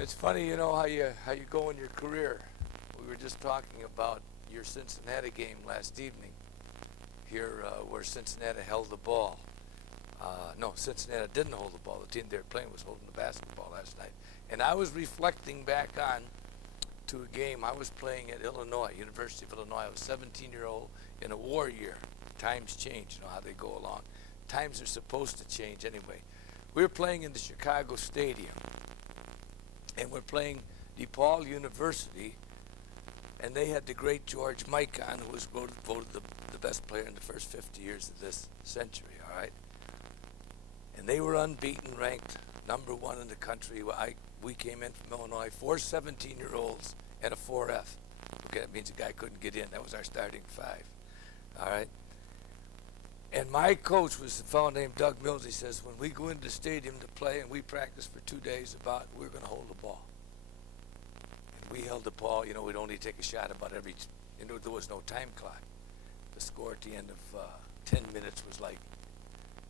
It's funny, you know, how you go in your career. We were just talking about your Cincinnati game last evening here where Cincinnati held the ball. No, Cincinnati didn't hold the ball. The team they were playing was holding the basketball last night. And I was reflecting back on to a game I was playing at Illinois, University of Illinois. I was 17-year-old in a war year. Times change, you know how they go along. Times are supposed to change anyway. We were playing in the Chicago Stadium. And we're playing DePaul University, and they had the great George Mikan, who was voted the best player in the first 50 years of this century, all right? And they were unbeaten, ranked #1 in the country. We came in from Illinois, 4 17-year-olds and a 4F. Okay, that means a guy couldn't get in. That was our starting 5, all right? And my coach was a fellow named Doug Mills. He says, when we go into the stadium to play and we practice for 2 days we're going to hold the ball. And we held the ball. You know, we'd only take a shot about every, you know, there was no time clock. The score at the end of 10 minutes was like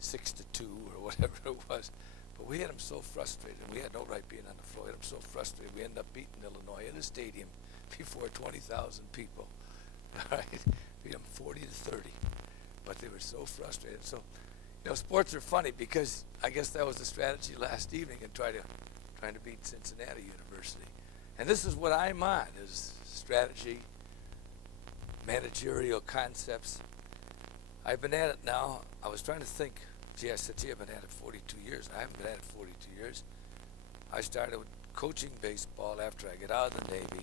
6-2 or whatever it was. But we had them so frustrated. We had no right being on the floor. We had them so frustrated. We ended up beating Illinois in a stadium before 20,000 people. All right, beat them 40-30. But they were so frustrated. So, you know, sports are funny because I guess that was the strategy last evening and trying to beat Cincinnati University. And this is what I'm on, is strategy, managerial concepts. I've been at it now. I was trying to think. Gee, I said, I've been at it 42 years. I haven't been at it 42 years. I started coaching baseball after I get out of the Navy.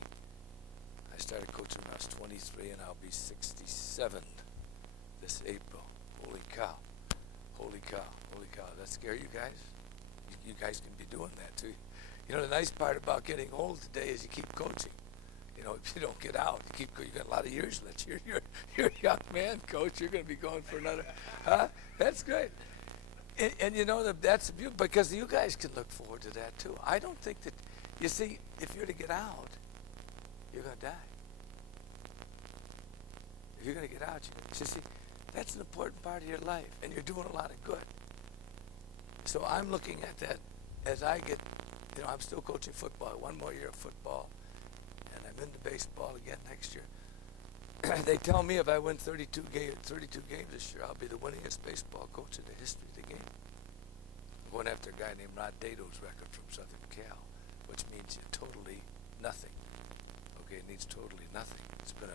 I started coaching when I was 23, and I'll be 67 this April. Holy cow. Holy cow. Holy cow. Does that scare you guys? You guys can be doing that too. You know, the nice part about getting old today is you keep coaching. You know, if you don't get out, you got a lot of years left. You're a young man, coach. You're going to be going for another, huh? That's great. And you know, that's beautiful because you guys can look forward to that too. I don't think that, you see, if you're to get out, you're going to die. If you're going to get out, you see, that's an important part of your life, and you're doing a lot of good. So I'm looking at that as I get, you know, I'm still coaching football, 1 more year of football, and I'm into baseball again next year. They tell me if I win 32 games this year, I'll be the winningest baseball coach in the history of the game. I'm going after a guy named Rod Dato's record from Southern Cal, which means totally nothing. Okay, it means totally nothing. It's been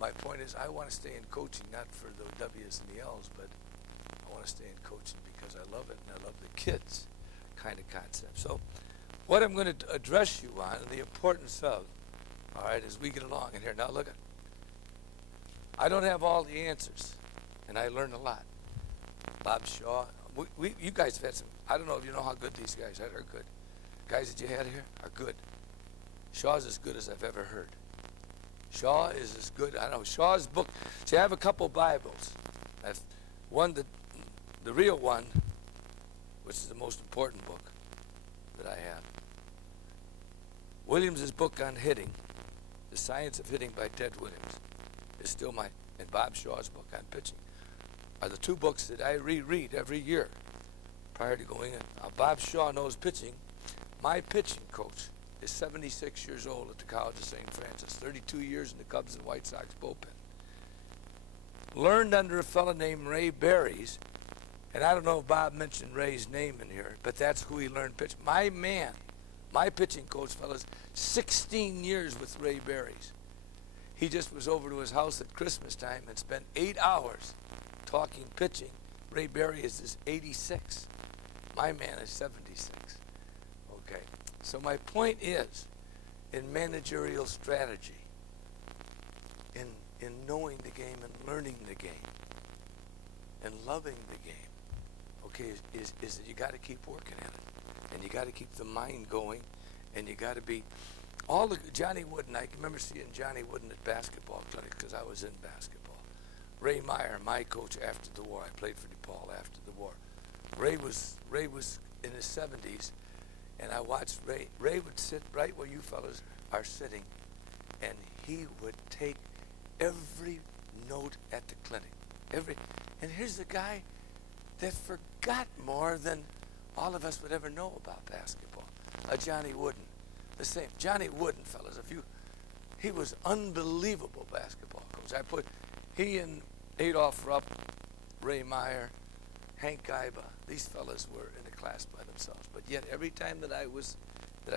my point is I want to stay in coaching, not for the W's and the L's, but I want to stay in coaching because I love it and I love the kids kind of concept. So what I'm going to address you on and the importance of, all right, as we get along in here. Now look, I don't have all the answers, and I learned a lot. Bob Shaw, you guys have had some, I don't know if you know how good these guys are good. Guys that you had here are good. Shaw's as good as I've ever heard. Shaw is as good. I know Shaw's book. See, I have a couple Bibles. I've one, the real one, which is the most important book that I have. Williams' book on hitting, The Science of Hitting by Ted Williams, is still and Bob Shaw's book on pitching are the 2 books that I reread every year prior to going in. Now, Bob Shaw knows pitching. My pitching coach is 76 years old at the College of St. Francis, 32 years in the Cubs and White Sox bullpen. Learned under a fellow named Ray Berries, and I don't know if Bob mentioned Ray's name in here, but that's who he learned pitching. My man, my pitching coach, fellas, 16 years with Ray Berries. He just was over to his house at Christmas time and spent 8 hours talking pitching. Ray Berries is 86. My man is 76. Okay. So my point is, in managerial strategy, in knowing the game and learning the game, and loving the game, okay, is that you got to keep working at it, and you got to keep the mind going, and you got to be Johnny Wooden. I remember seeing Johnny Wooden at basketball clinic because I was in basketball. Ray Meyer, my coach after the war. I played for DePaul after the war. Ray was in his 70s. And I watched Ray. Ray would sit right where you fellas are sitting, and he would take every note at the clinic. And here's a guy that forgot more than all of us would ever know about basketball. a Johnny Wooden. The same. Johnny Wooden, fellas, he was unbelievable basketball coach. He and Adolph Rupp, Ray Meyer, Hank Gaiba, these fellas were in a class by themselves. But yet every time that I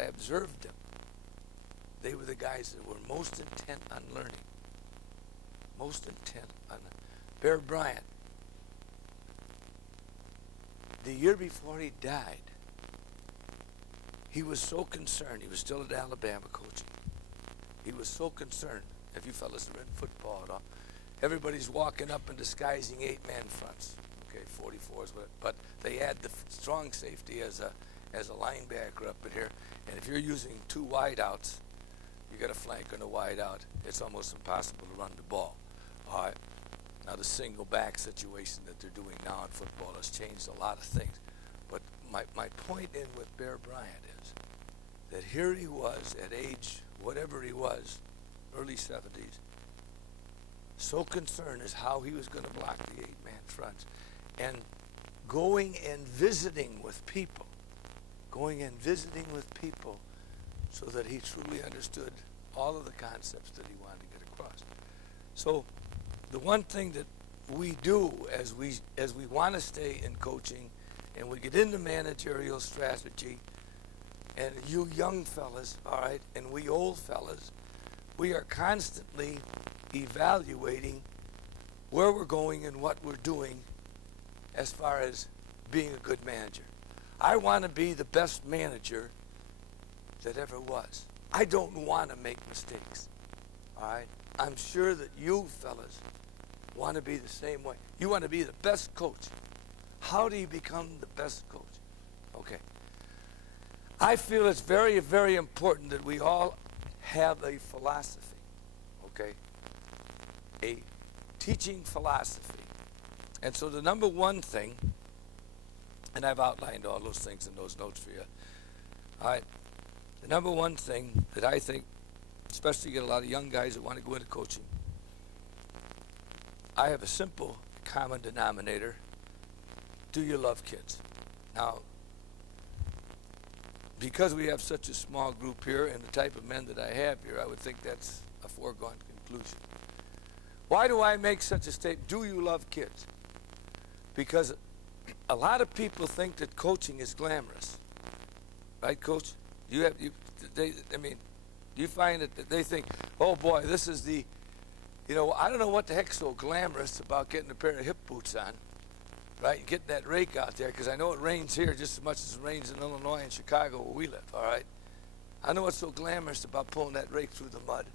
observed them, they were the guys that were most intent on learning. Most intent on Bear Bryant. The year before he died, he was so concerned. He was still at Alabama coaching. He was so concerned. If you fellas are in football at all, everybody's walking up and disguising 8-man fronts. Okay, 44s, but they add the strong safety as a linebacker up in here. And if you're using 2 wideouts, you got a flank and a wideout. It's almost impossible to run the ball. All right. Now the single back situation that they're doing now in football has changed a lot of things. But my point in with Bear Bryant is that here he was at age whatever he was, early 70s, so concerned as how he was going to block the 8-man fronts, and going and visiting with people, so that he truly understood all of the concepts that he wanted to get across. So the one thing that we do as we want to stay in coaching and we get into managerial strategy, and you young fellas, all right, and we old fellas, we are constantly evaluating where we're going and what we're doing as far as being a good manager. I want to be the best manager that ever was. I don't want to make mistakes, all right? I'm sure that you fellas want to be the same way. You want to be the best coach. How do you become the best coach? Okay. I feel it's very, very important that we all have a philosophy, okay? A teaching philosophy. And so the number one thing, and I've outlined all those things in those notes for you, all right? The number one thing that I think, especially you get a lot of young guys that want to go into coaching, I have a simple common denominator. Do you love kids? Now, because we have such a small group here and the type of men that I have here, I would think that's a foregone conclusion. Why do I make such a statement? Do you love kids? Because a lot of people think that coaching is glamorous. Right, Coach? Do you find that they think, oh boy, this is the, I don't know what the heck's so glamorous about getting a pair of hip boots on, right? Getting that rake out there, because I know it rains here just as much as it rains in Illinois and Chicago where we live, all right? I know what's so glamorous about pulling that rake through the mud,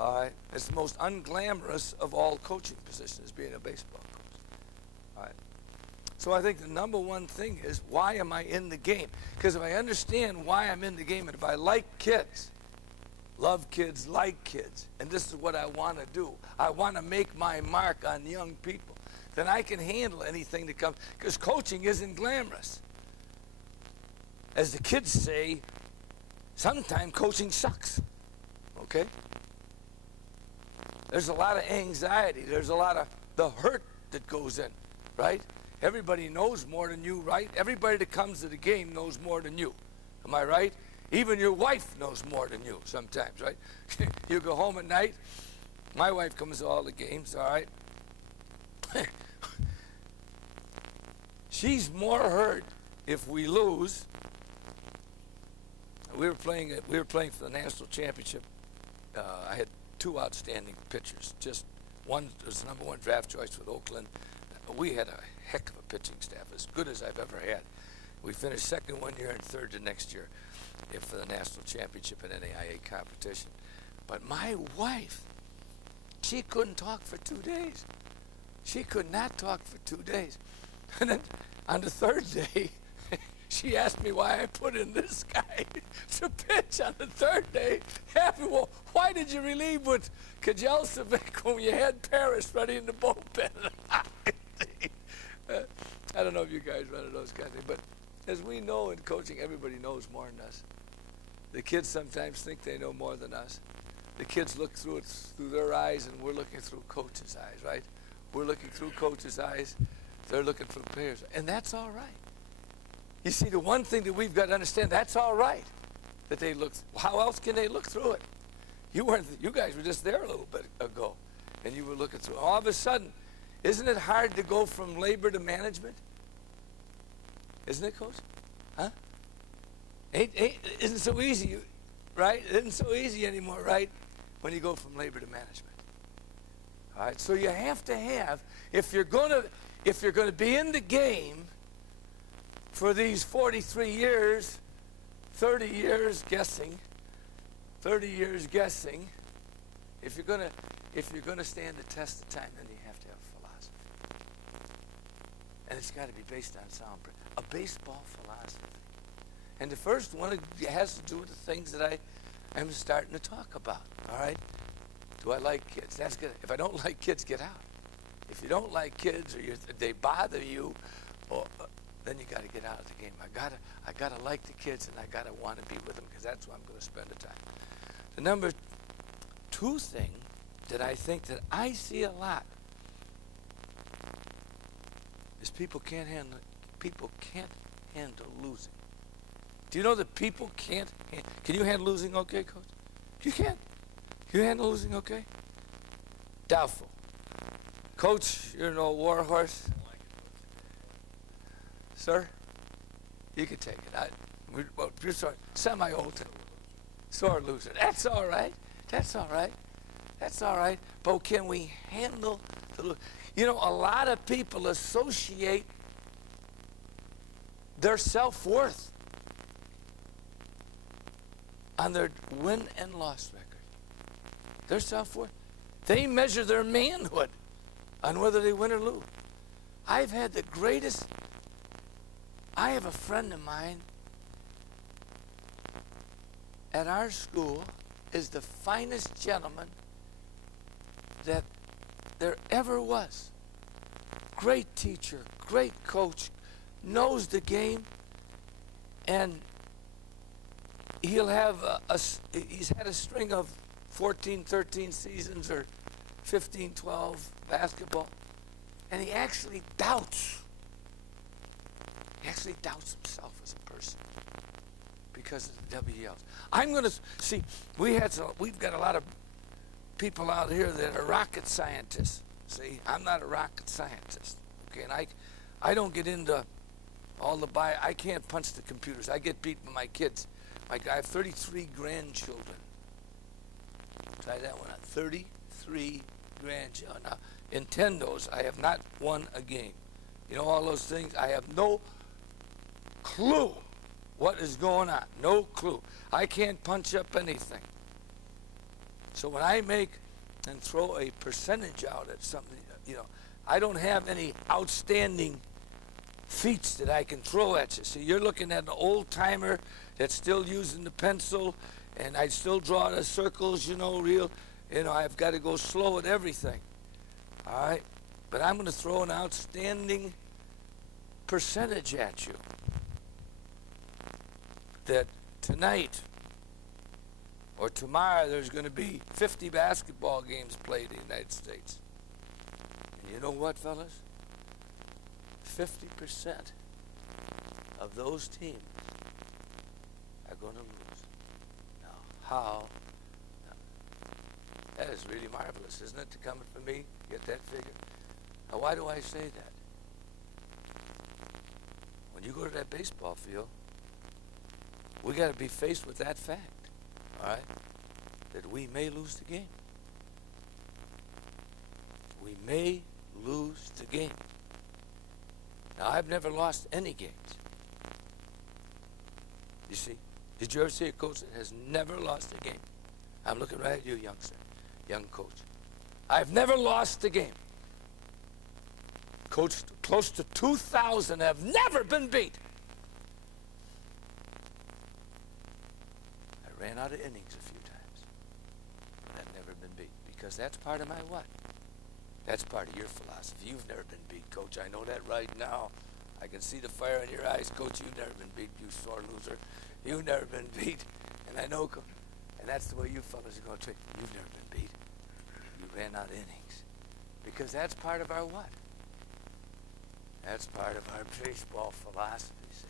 all right? It's the most unglamorous of all coaching positions, being a baseball coach, all right? So I think the number one thing is, why am I in the game? Because if I understand why I'm in the game, and if I like kids, love kids, like kids, and this is what I want to do, I want to make my mark on young people, then I can handle anything that comes, because coaching isn't glamorous. As the kids say, sometimes coaching sucks, okay? There's a lot of anxiety. There's a lot of the hurt that goes in, right? Everybody knows more than you, right? Everybody that comes to the game knows more than you. Am I right? Even your wife knows more than you sometimes, right? You go home at night. My wife comes to all the games, all right? She's more hurt if we lose. We were playing for the national championship. I had 2 outstanding pitchers. Just one was the number 1 draft choice with Oakland. We had a heck of a pitching staff, as good as I've ever had. We finished 2nd one year and 3rd the next year for the national championship and NAIA competition. But my wife, she couldn't talk for 2 days. She could not talk for 2 days. And then on the 3rd day, she asked me why I put in this guy to pitch on the 3rd day. Well, why did you relieve with Coach Gillespie when you had Parrish ready in the bullpen? I don't know if you guys run into those kind of things, but as we know in coaching, everybody knows more than us. The kids sometimes think they know more than us. The kids look through it through their eyes, and we're looking through coach's eyes, right? We're looking through coach's eyes. They're looking through players, and that's all right. You see, the one thing that we've got to understand, that's all right. that they look. How else can they look through it? You guys were just there a little bit ago, and you were looking through. All of a sudden, isn't it hard to go from labor to management? Isn't it, Coach? Huh? Isn't so easy, right? It isn't so easy anymore, right? When you go from labor to management. All right. So you have to have, if you're gonna be in the game for these 43 years, 30 years guessing, if you're gonna stand the test of time, then you have to have philosophy. And it's got to be based on sound, a baseball philosophy. And the first one has to do with the things that I am starting to talk about. All right? Do I like kids? That's good. If I don't like kids, get out. If you don't like kids, or they bother you, then you got to get out of the game. I gotta like the kids, and I gotta want to be with them, because that's where I'm going to spend the time. The number two thing that I think that I see a lot is people can't handle losing. Do you know that people can't? Can you handle losing okay, Coach? You can. You handle losing okay? Doubtful. Coach, you're no war horse. Sir, you can take it. You're sorry. Semi-old. Sore loser. That's all right. That's all right. That's all right. But can we handle the? You know, a lot of people associate their self-worth on their win and loss record. Their self-worth. They measure their manhood on whether they win or lose. I have a friend of mine at our school is the finest gentleman that there ever was. Great teacher, great coach, knows the game, and he'll have he's had a string of 14, 13 seasons, or 15, 12 basketball, and he actually doubts. He actually doubts himself as a person because of the WLs. I'm going to see. We've got a lot of people out here that are rocket scientists. See, I'm not a rocket scientist. Okay, and I don't get into all the I can't punch the computers. I get beat by my kids. I have 33 grandchildren. Try that one out. 33 grandchildren. Now, Nintendos, I have not won a game. You know, all those things, I have no clue what is going on. No clue. I can't punch up anything. So when I make and throw a percentage out at something, you know, I don't have any outstanding feats that I can throw at you. See, you're looking at an old timer that's still using the pencil, and I still draw the circles, you know, I've got to go slow at everything. All right? But I'm going to throw an outstanding percentage at you that tonight or tomorrow there's going to be 50 basketball games played in the United States. And you know what, fellas? 50% of those teams are going to lose. Now, how? Now, that is really marvelous, isn't it, to come from me, get that figure? Now, why do I say that? When you go to that baseball field, we got to be faced with that fact, all right, that we may lose the game. We may lose the game. Now, I've never lost any games. You see? Did you ever see a coach that has never lost a game? I'm looking right at you, youngster, young coach. I've never lost a game. Coached close to 2,000 have never been beat. I ran out of innings a few times, but I've never been beat, because that's part of my what? That's part of your philosophy. You've never been beat, Coach. I know that right now. I can see the fire in your eyes. Coach, you've never been beat, you sore loser. You've never been beat. And I know, and that's the way you fellas are going to treat. You've never been beat. You ran out of innings. Because that's part of our what? That's part of our baseball philosophy, see?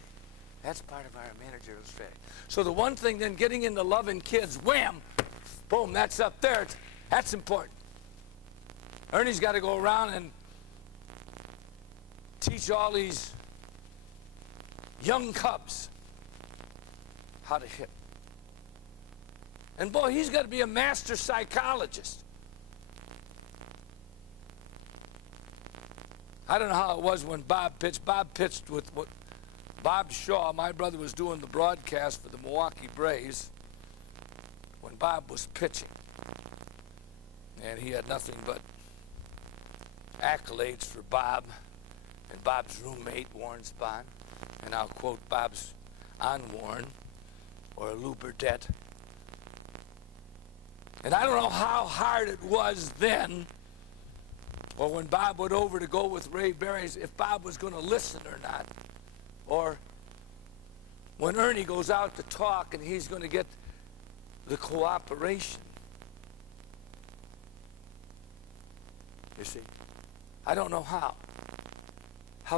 That's part of our managerial strategy. So the one thing then, getting into loving kids, wham, boom, that's up there. That's important. Ernie's got to go around and teach all these young cubs how to hit. And boy, he's got to be a master psychologist. I don't know how it was when Bob pitched. Bob pitched with what Bob Shaw, my brother, was doing the broadcast for the Milwaukee Braves when Bob was pitching. And he had nothing but accolades for Bob and Bob's roommate, Warren Spahn. And I'll quote Bob's on Warren, or Lou Burdette. And I don't know how hard it was then, or when Bob went over to go with Ray Berries, if Bob was going to listen or not. Or when Ernie goes out to talk and he's going to get the cooperation. You see, I don't know how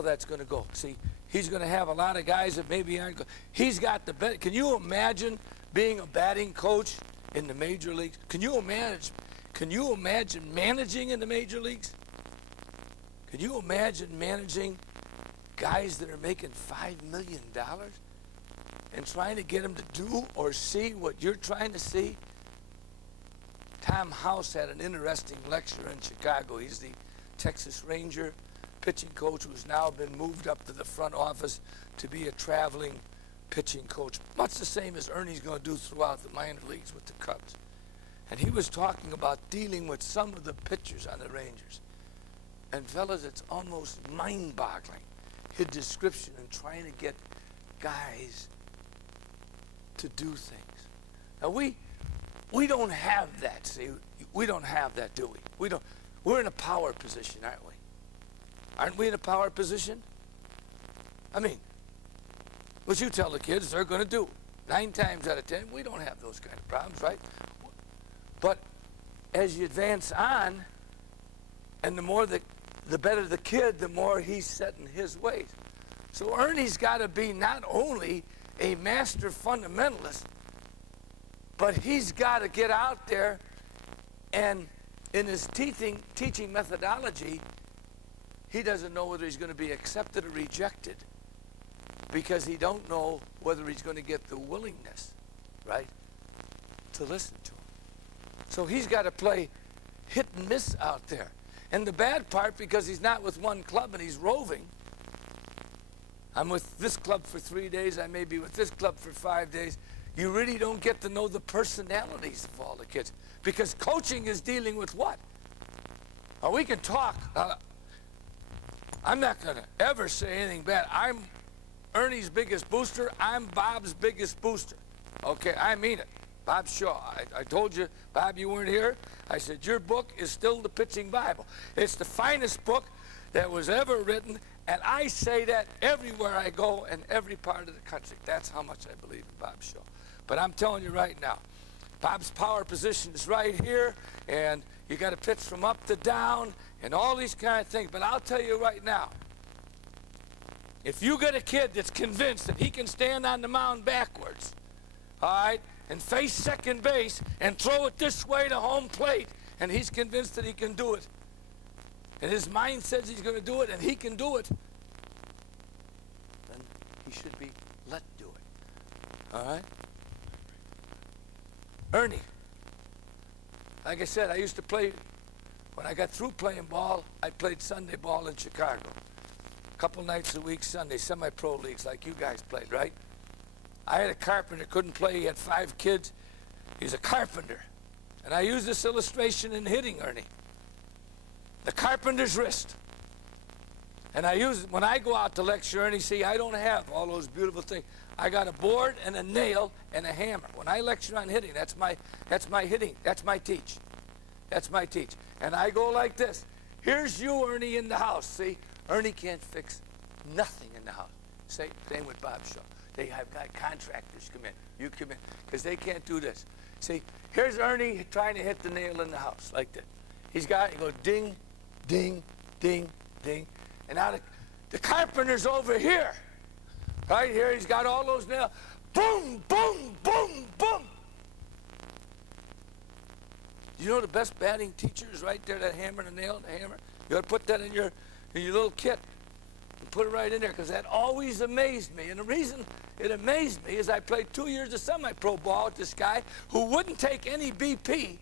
that's going to go. See, he's going to have a lot of guys that maybe aren't good. He's got the best. Can you imagine being a batting coach in the major leagues? Can you imagine managing in the major leagues? Can you imagine managing guys that are making $5 million and trying to get them to do or see what you're trying to see? Tom House had an interesting lecture in Chicago. He's the Texas Ranger pitching coach who's now been moved up to the front office to be a traveling pitching coach, much the same as Ernie's going to do throughout the minor leagues with the Cubs. And he was talking about dealing with some of the pitchers on the Rangers. And fellas, it's almost mind-boggling, his description and trying to get guys to do things. Now we don't have that, see. We don't have that, do we? We're in a power position, aren't we? Aren't we in a power position? I mean, what you tell the kids they're going to do. 9 times out of 10, we don't have those kind of problems, right? But as you advance on, and the better the kid, the more he's set in his ways. So Ernie's got to be not only a master fundamentalist, but he's got to get out there and in his teaching methodology, he doesn't know whether he's going to be accepted or rejected because he don't know whether he's going to get the willingness, right, to listen to him. So he's got to play hit and miss out there. And the bad part, because he's not with one club and he's roving, I'm with this club for 3 days, I may be with this club for 5 days, you really don't get to know the personalities of all the kids. Because coaching is dealing with what? Now, we can talk. I'm not going to ever say anything bad. I'm Ernie's biggest booster. I'm Bob's biggest booster. Okay, I mean it. Bob Shaw. I told you, Bob, you weren't here. I said, your book is still the pitching Bible. It's the finest book that was ever written, and I say that everywhere I go in every part of the country. That's how much I believe in Bob Shaw. But I'm telling you right now, Bob's power position is right here, and you got to pitch from up to down and all these kind of things. But I'll tell you right now, if you get a kid that's convinced that he can stand on the mound backwards, all right, and face second base and throw it this way to home plate, and he's convinced that he can do it, and his mind says he's going to do it, and he can do it, then he should be let do it. All right? Ernie, like I said, I used to play, when I got through playing ball, I played Sunday ball in Chicago. A couple nights a week, Sunday, semi-pro leagues like you guys played, right? I had a carpenter, couldn't play, he had 5 kids. He's a carpenter. And I use this illustration in hitting, Ernie. The carpenter's wrist. And I use it when I go out to lecture, Ernie, see, I don't have all those beautiful things. I got a board and a nail and a hammer. When I lecture on hitting, that's my hitting, that's my teach. That's my teach. And I go like this. Here's you, Ernie, in the house. See, Ernie can't fix nothing in the house. Same with Bob Shaw. They have got contractors come in. You come in, because they can't do this. See, here's Ernie trying to hit the nail in the house, like that. He goes ding, ding, ding, ding. And now the carpenter's over here. Right here, he's got all those nails. Boom, boom, boom, boom. You know the best batting teacher is right there, that hammer and the nail, the hammer. You ought to put that in your little kit. And put it right in there, because that always amazed me. And the reason it amazed me is I played 2 years of semi-pro ball with this guy who wouldn't take any BP.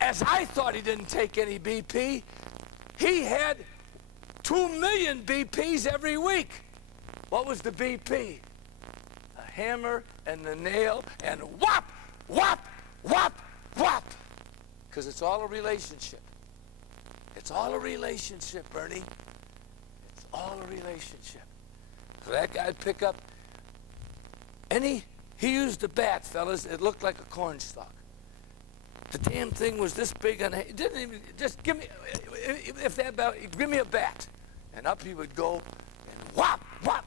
As I thought he didn't take any BP, he had 2 million BPs every week. What was the BP? A hammer and the nail and whop, whop, whop, whop. Because it's all a relationship. It's all a relationship, Bernie. It's all a relationship. So that guy'd pick up he used a bat, fellas. It looked like a cornstalk. The damn thing was this big, and it didn't even, just give me, give me a bat. And up he would go, and whop, whop.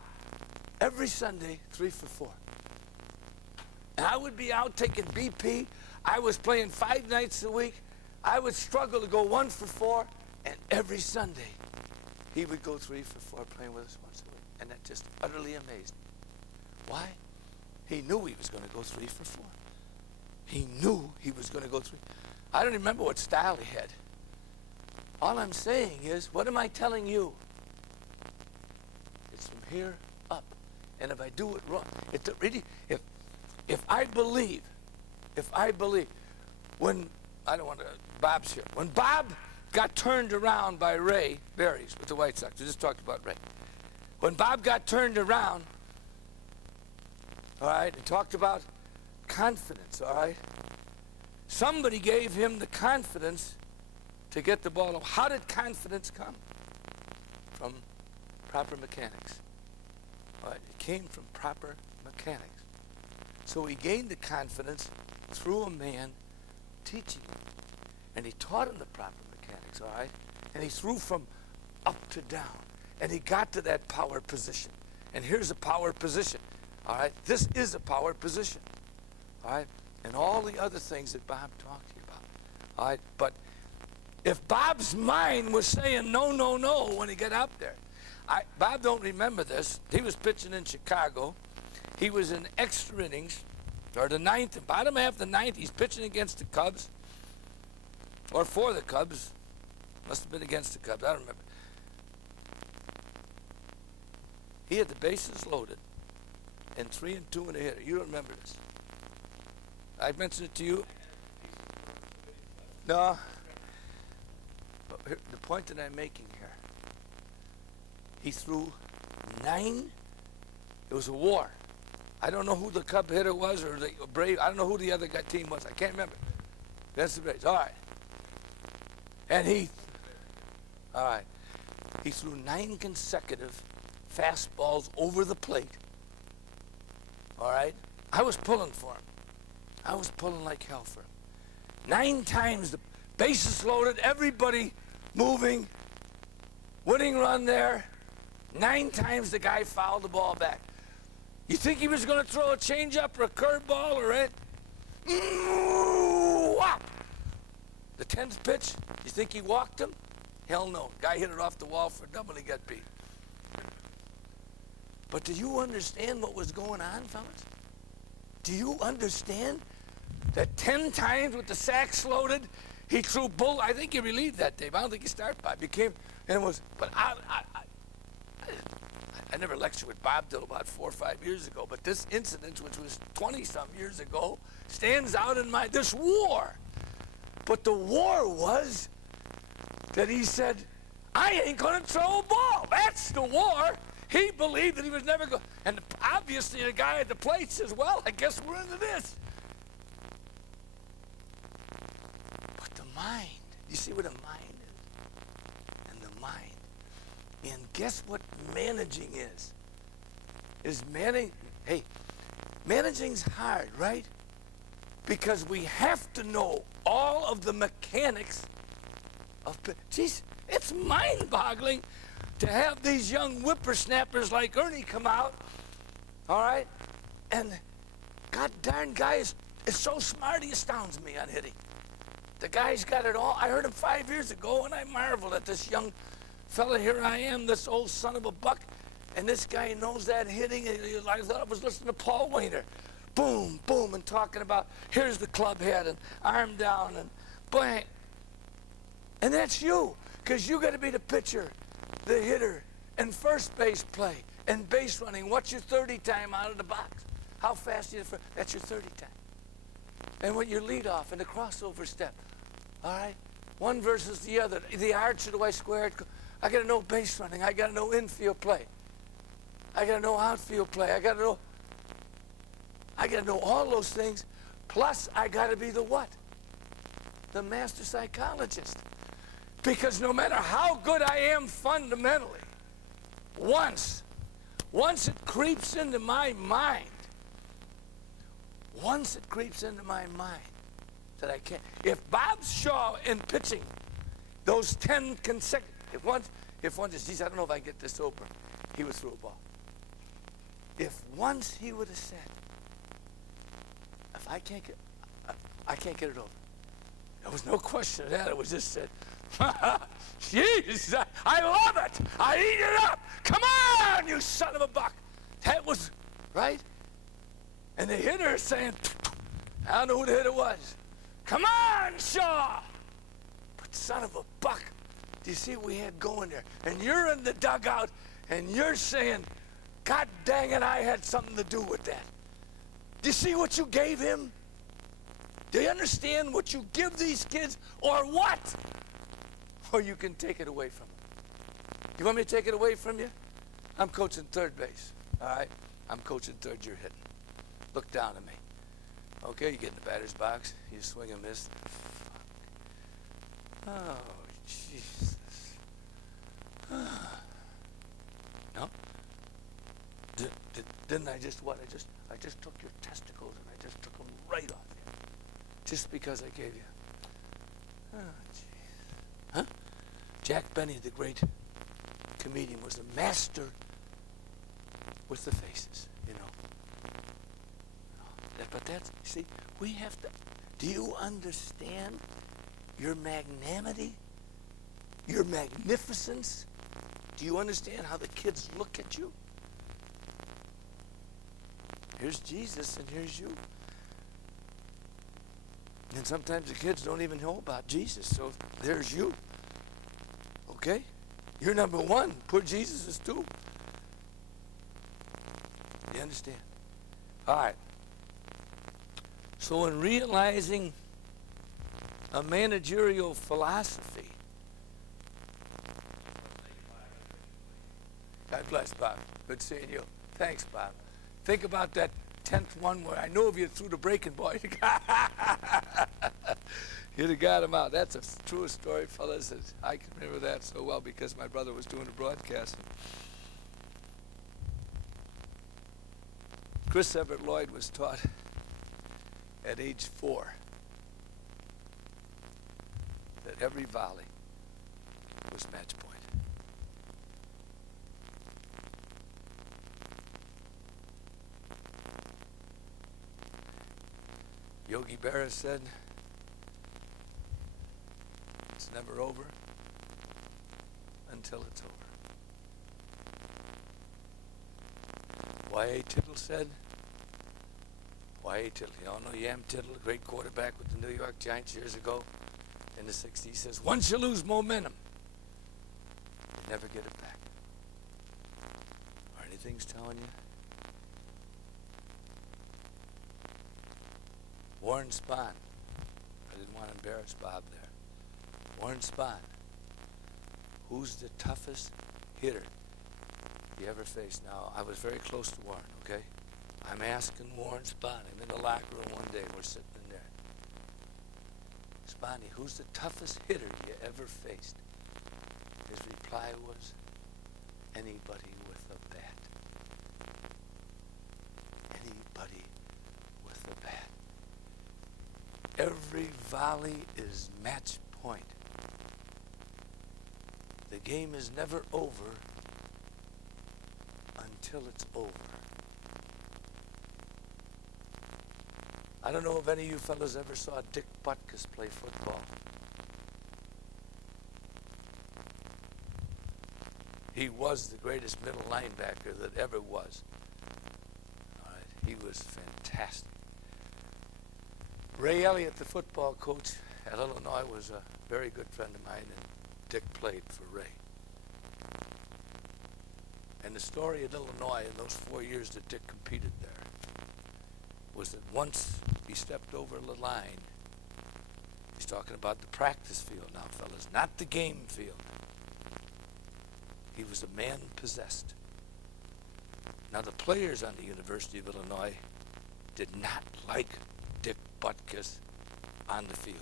Every Sunday, 3 for 4. And I would be out taking BP. I was playing 5 nights a week. I would struggle to go 1 for 4, and every Sunday, he would go 3 for 4 playing with us once a week. And that just utterly amazed me. Why? He knew he was going to go 3 for 4. He knew he was going to go 3. I don't remember what style he had. All I'm saying is, what am I telling you? It's from here up. And if I do it wrong, it's really, if I believe, when, I don't want to, Bob's here. When Bob got turned around by Ray Berries with the White Sox, we just talked about Ray. When Bob got turned around, all right, and talked about confidence, all right, somebody gave him the confidence to get the ball. How did confidence come? From proper mechanics. All right, it came from proper mechanics. So he gained the confidence through a man teaching him. And he taught him the proper mechanics, all right? And he threw from up to down. And he got to that power position. And here's a power position, all right? This is a power position, all right? And all the other things that Bob talked to you about, all right? But if Bob's mind was saying no, no, no when he got out there, Bob don't remember this. He was pitching in Chicago. He was in extra innings, or the ninth, bottom half of the ninth. He's pitching against the Cubs, or for the Cubs. Must have been against the Cubs. I don't remember. He had the bases loaded, and 3 and 2 and a hitter. You don't remember this. I mentioned it to you. No. But the point that I'm making here. He threw 9. It was a war. I don't know who the Cub hitter was or the Brave. I don't know who the other team was. I can't remember. That's the Braves. All right. And he threw 9 consecutive fastballs over the plate. All right. I was pulling for him. I was pulling like hell for him. 9 times the bases loaded, everybody moving, winning run there. 9 times the guy fouled the ball back. You think he was going to throw a changeup or a curveball or it? Whop! The 10th pitch, you think he walked him? Hell no. Guy hit it off the wall for a double, he got beat. But do you understand what was going on, fellas? Do you understand that 10 times with the sacks loaded, he threw bull? I think he relieved that day. I don't think he started by. Became, and it was, but I never lectured with Bob till about 4 or 5 years ago, but this incident, which was 20-some years ago, stands out in this war. But the war was that he said, I ain't going to throw a ball. That's the war. He believed that he was never going. And obviously the guy at the plate says, well, I guess we're into this. But the mind, you see what a mind is? And the mind. And guess what managing is? Hey, managing's hard, right? Because we have to know all of the mechanics of, geez, it's mind-boggling to have these young whippersnappers like Ernie come out, all right? And God darn guy is so smart, he astounds me on hitting. The guy's got it all. I heard him 5 years ago, and I marveled at this young fella. Here I am, this old son of a buck, And this guy knows that hitting. I thought I was listening to Paul Wainer. Boom, boom, and talking about here's the club head and arm down and bang. And that's you, because you got to be the pitcher, the hitter, and first base play, and base running. What's your 30 time out of the box? How fast do you? That's your 30 time. And when you lead off and the crossover step, all right, one versus the other. The arch, do I square it? I got to know base running. I got to know infield play. I got to know outfield play. I got to know all those things. Plus, I got to be the what? The master psychologist. Because no matter how good I am fundamentally, once it creeps into my mind, that I can't. If Bob Shaw in pitching, those 10 consecutive, if one just, geez, I don't know if I get this over, he would throw a ball. If once he would have said, if I can't get it over. There was no question of that. It was just said, jeez, I love it. I eat it up. Come on, you son of a buck. That was, right? And the hitter is saying, I don't know who the hitter was. Come on, Shaw. But son of a buck, do you see what we had going there? And you're in the dugout, and you're saying, God dang it, I had something to do with that. Do you see what you gave him? Do you understand what you give these kids, or what? Or you can take it away from them. You want me to take it away from you? I'm coaching third base, all right? I'm coaching third, you're hitting. Look down at me. Okay, you get in the batter's box, you swing and miss. Oh, Jesus. No? Didn't I just what? I just took your testicles and I just took them right off you. Just because I gave you. Oh, jeez. Huh? Jack Benny, the great comedian, was a master with the faces, you know. But that's, see, we have to, do you understand your magnanimity? Your magnificence? Do you understand how the kids look at you? Here's Jesus and here's you. And sometimes the kids don't even know about Jesus, so there's you. Okay? You're number one. Put Jesus as two. You understand? All right. So in realizing a managerial philosophy, God bless, Bob. Good seeing you. Thanks, Bob. Think about that 10th one where I know if you threw the breaking ball, you'd have got him out. That's a true story, fellas. I can remember that so well because my brother was doing the broadcasting. Chris Everett Lloyd was taught at age 4 that every volley was match point. Yogi Berra said, it's never over until it's over. Y.A. Tittle said, Y.A. Tittle, you all know Yam Tittle, a great quarterback with the New York Giants years ago in the 60s. He says, once you lose momentum, you never get it back. Or anything's telling you? Warren Spahn. I didn't want to embarrass Bob there. Warren Spahn. Who's the toughest hitter you ever faced? Now, I was very close to Warren, okay? I'm asking Warren Spahn. I'm in the locker room one day. We're sitting in there. Spahny, who's the toughest hitter you ever faced? His reply was, anybody with a bat. Anybody with a bat. Every volley is match point. The game is never over until it's over. I don't know if any of you fellas ever saw Dick Butkus play football. He was the greatest middle linebacker that ever was. All right, he was fantastic. Ray Elliott, the football coach at Illinois, was a very good friend of mine, and Dick played for Ray. And the story at Illinois in those 4 years that Dick competed there was that once he stepped over the line, he's talking about the practice field now, fellas, not the game field. He was a man possessed. Now, the players on the University of Illinois did not like Dick Butkus on the field.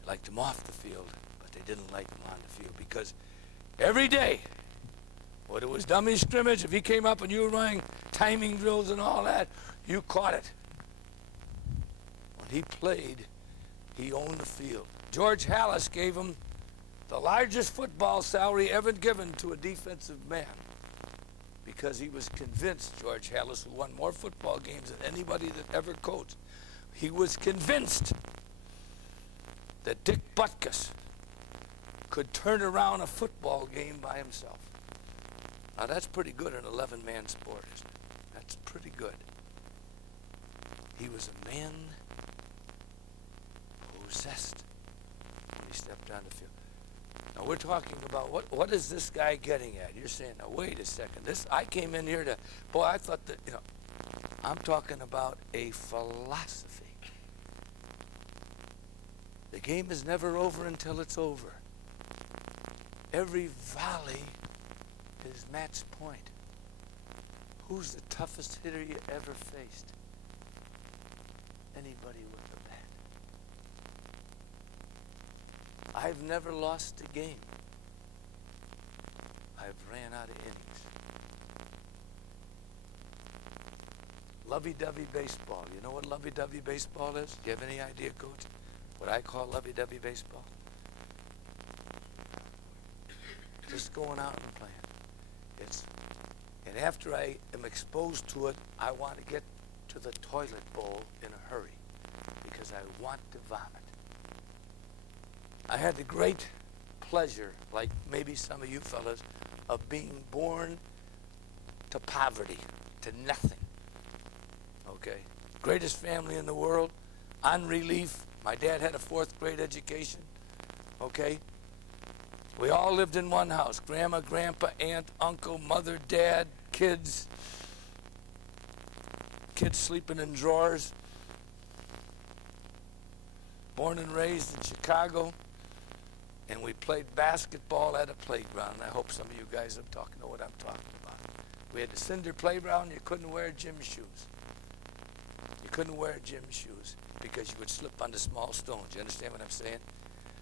They liked him off the field, but they didn't like him on the field because every day, whether it was dummy scrimmage, if he came up and you were running timing drills and all that, you caught it. When he played, he owned the field. George Halas gave him the largest football salary ever given to a defensive man because he was convinced, George Halas, who won more football games than anybody that ever coached, he was convinced that Dick Butkus could turn around a football game by himself. Now, that's pretty good in an 11-man sport, isn't it? That's pretty good. He was a man possessed when he stepped on the field. Now, we're talking about what is this guy getting at? You're saying, now, wait a second. I came in here to, boy, I thought that, I'm talking about a philosophy. The game is never over until it's over. Every volley is match point. Who's the toughest hitter you ever faced? Anybody with the bat. I've never lost a game. I've ran out of innings. Lovey-dovey baseball. You know what lovey-dovey baseball is? Do you have any idea, Coach? What I call lovey-dovey baseball? Just going out and playing. And after I am exposed to it, I want to get to the toilet bowl in a hurry because I want to vomit. I had the great pleasure, like maybe some of you fellas, of being born to poverty, to nothing. Okay? Greatest family in the world, on relief. My dad had a 4th grade education. Okay? We all lived in one house. Grandma, grandpa, aunt, uncle, mother, dad, kids. Kids sleeping in drawers. Born and raised in Chicago. And we played basketball at a playground. I hope some of you guys are talking know what I'm talking about. We had the cinder playground. You couldn't wear gym shoes. You couldn't wear gym shoes because you would slip on the small stones. You understand what I'm saying?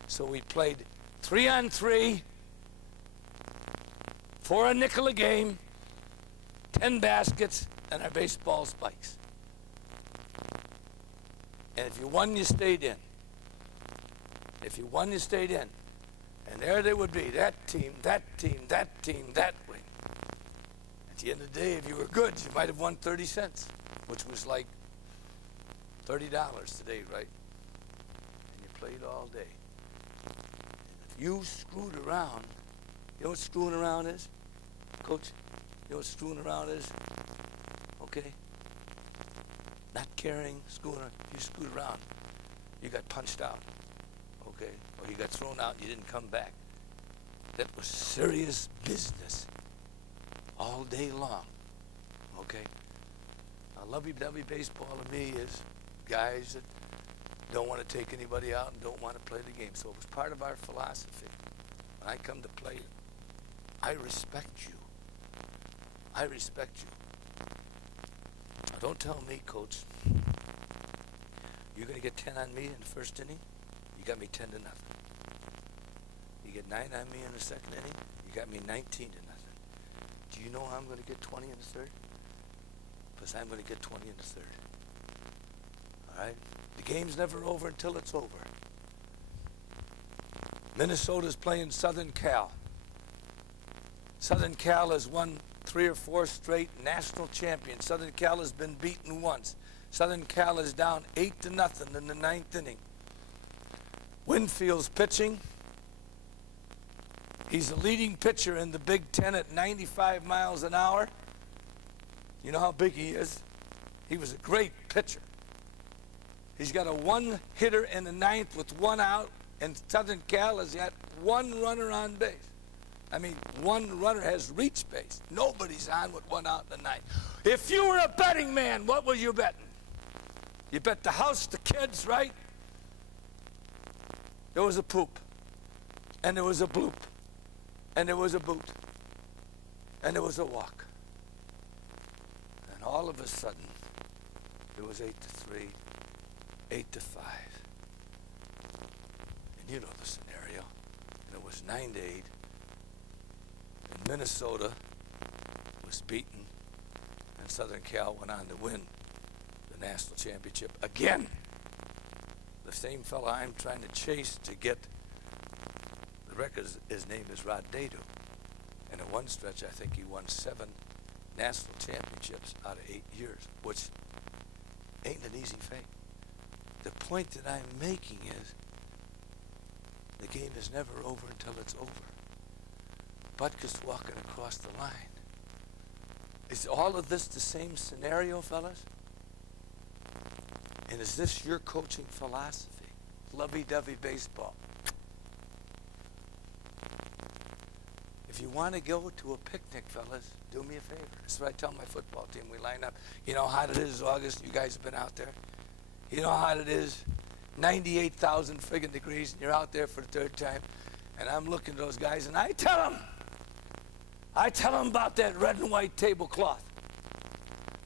So we played 3-on-3, 4 a nickel a game, 10 baskets, and our baseball spikes. And if you won, you stayed in. If you won, you stayed in. And there they would be, that team, that team, that team, that way. At the end of the day, if you were good, you might have won 30 cents, which was like $30 today, right? And you played all day. You screwed around. You know what screwing around is? Coach, you know what screwing around is? Okay? Not caring, screwing around. You screwed around. You got punched out. Okay? Or you got thrown out and you didn't come back. That was serious business. All day long. Okay? Now, lovey-dovey baseball to me is guys that don't want to take anybody out and don't want to play the game. So it was part of our philosophy. When I come to play, I respect you. I respect you. Now don't tell me, Coach, you're going to get 10 on me in the first inning. You got me 10-0. You get 9 on me in the second inning. You got me 19-0. Do you know I'm going to get 20 in the third? Because I'm going to get 20 in the third. All right? The game's never over until it's over. Minnesota's playing Southern Cal. Southern Cal has won 3 or 4 straight national champions. Southern Cal has been beaten once. Southern Cal is down 8-0 in the 9th inning. Winfield's pitching. He's the leading pitcher in the Big Ten at 95 miles an hour. You know how big he is? He was a great pitcher. He's got a one-hitter in the ninth with one out, and Southern Cal has got one runner on base. I mean, one runner has reached base. Nobody's on with one out in the ninth. If you were a betting man, what were you betting? You bet the house, the kids, right? There was a poop, and there was a bloop, and there was a boot, and there was a walk. And all of a sudden, it was 8-3, 8-5. And you know the scenario. And it was 9-8. And Minnesota was beaten, and Southern Cal went on to win the national championship again. The same fella I'm trying to chase to get the record, his name is Rod Dadu. And in one stretch, I think he won 7 national championships out of 8 years, which ain't an easy feat. The point that I'm making is the game is never over until it's over. Butkus walking across the line. Is all of this the same scenario, fellas? And is this your coaching philosophy? Lovey-dovey baseball. If you want to go to a picnic, fellas, do me a favor. That's what I tell my football team. We line up. You know how hot it is, August? You guys have been out there. You know how hot it is? 98,000 friggin' degrees, and you're out there for the third time. And I'm looking at those guys, and I tell them about that red and white tablecloth.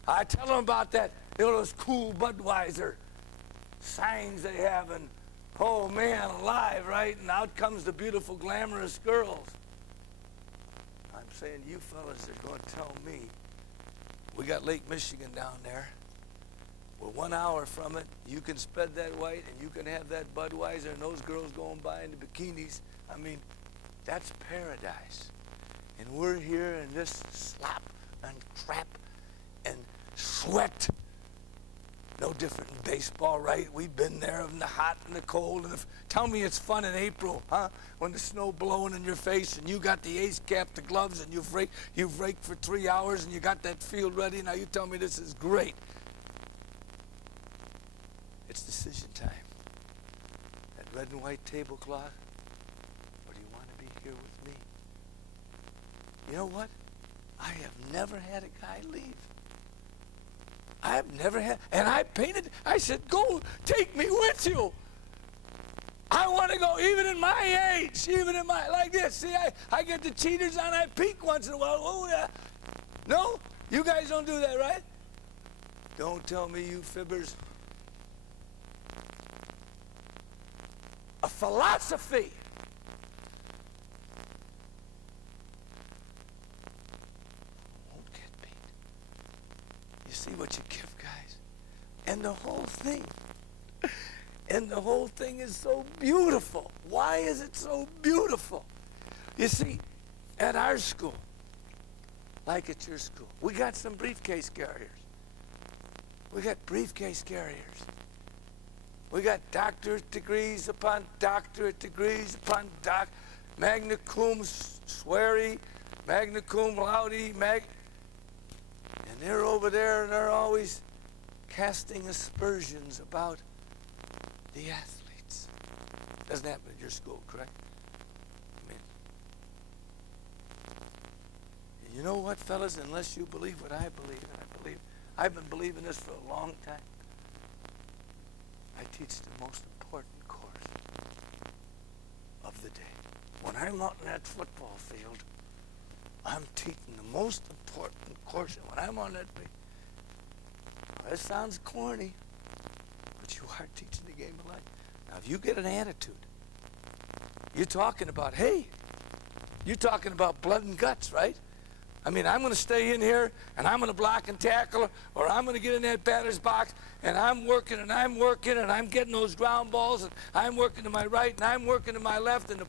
I tell them about that, you know, those cool Budweiser signs they have, and oh man, alive, right? And out comes the beautiful, glamorous girls. I'm saying, you fellas are going to tell me, we got Lake Michigan down there. We're 1 hour from it. You can spread that white, and you can have that Budweiser, and those girls going by in the bikinis. I mean, that's paradise. And we're here in this slop and crap and sweat. No different in baseball, right? We've been there in the hot and the cold. And tell me it's fun in April, huh? When the snow blowing in your face and you got the ace cap, the gloves, and you've raked for 3 hours and you got that field ready. Now you tell me this is great. It's decision time. That red and white tablecloth, or do you want to be here with me? You know what? I have never had a guy leave. I have never had, and I painted, I said, go, take me with you. I want to go, even in my age, even in my, like this. See, I get the cheaters on, I peek once in a while. Oh, yeah. No? You guys don't do that, right? Don't tell me you fibbers. A philosophy. Won't get beat. You see what you give, guys? And the whole thing is so beautiful. Why is it so beautiful? You see, at our school, like at your school, we got some briefcase carriers. We got briefcase carriers. We got doctorate degrees upon doctorate degrees upon magna cum sweari, magna cum laude, and they're over there and they're always casting aspersions about the athletes. Doesn't happen at your school, correct? I mean, you know what, fellas? Unless you believe what I believe, and I've been believing this for a long time. I teach the most important course of the day. When I'm out in that football field, I'm teaching the most important course. And when I'm on that field, well, that sounds corny, but you are teaching the game of life. Now, if you get an attitude, you're talking about, hey, you're talking about blood and guts, right? I mean, I'm going to stay in here, and I'm going to block and tackle, or I'm going to get in that batter's box, and I'm working, and I'm getting those ground balls, and I'm working to my right, and I'm working to my left, and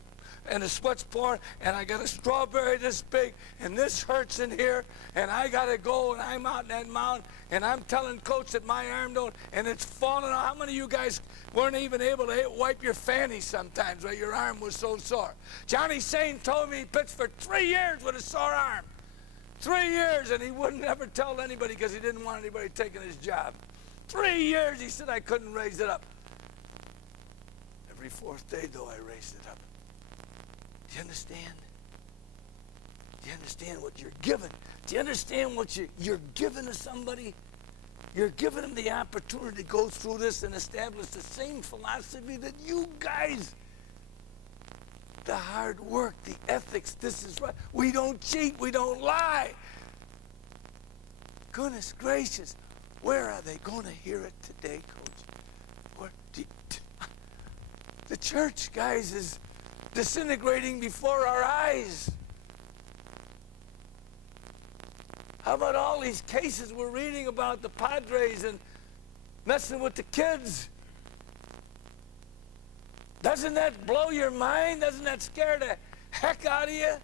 and the sweat's pouring, and I got a strawberry this big, and this hurts in here, and I got to go, and I'm out in that mountain, and I'm telling Coach that my arm don't, and it's falling out. How many of you guys weren't even able to wipe your fanny sometimes, right? Your arm was so sore. Johnny Sain told me he pitched for 3 years with a sore arm. 3 years, and he wouldn't ever tell anybody because he didn't want anybody taking his job. 3 years, he said I couldn't raise it up. Every fourth day, though, I raised it up. Do you understand? Do you understand what you're giving? Do you understand what you're giving to somebody? You're giving them the opportunity to go through this and establish the same philosophy that you guys, the hard work, the ethics, this is right. We don't cheat, we don't lie. Goodness gracious, where are they going to hear it today, Coach? The church, guys, is disintegrating before our eyes. How about all these cases we're reading about the Padres and messing with the kids? Doesn't that blow your mind? Doesn't that scare the heck out of you?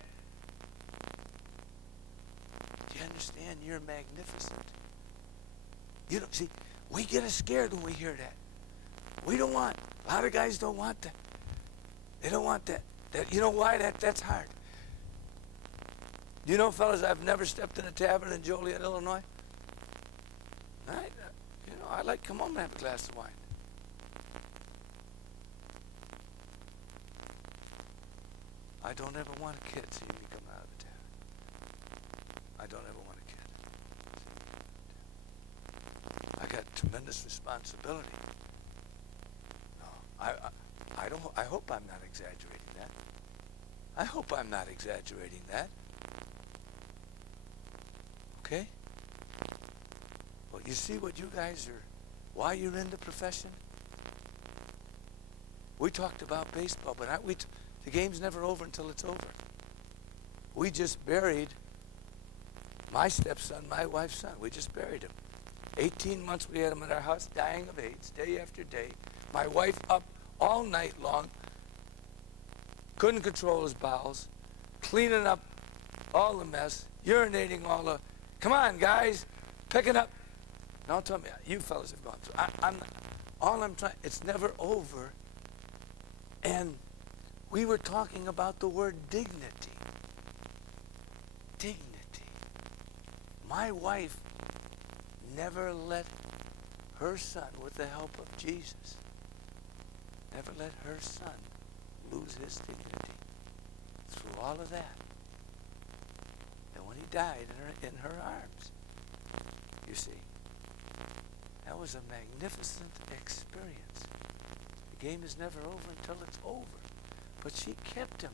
Do you understand? You're magnificent. You don't see, we get scared when we hear that. We don't want, a lot of guys don't want that. They don't want that. You know why? That's hard. Do you know, fellas, I've never stepped in a tavern in Joliet, Illinois? I like, come home and have a glass of wine. I don't ever want a kid seeing me come out of the tavern. I don't ever want a kid. I got tremendous responsibility. No, I hope I'm not exaggerating that. I hope I'm not exaggerating that. Okay? Well, you see what you guys are, why you're in the profession? We talked about baseball, but the game's never over until it's over. We just buried my stepson, my wife's son. We just buried him. 18 months we had him at our house, dying of AIDS, day after day. My wife up all night long, couldn't control his bowels, cleaning up all the mess, urinating all the, come on guys, picking up. Don't tell me, you fellas have gone through. It's never over. And we were talking about the word dignity. Dignity. My wife never let her son, with the help of Jesus, never let her son lose his dignity through all of that. And when he died in her arms, you see, that was a magnificent experience. The game is never over until it's over. But she kept him.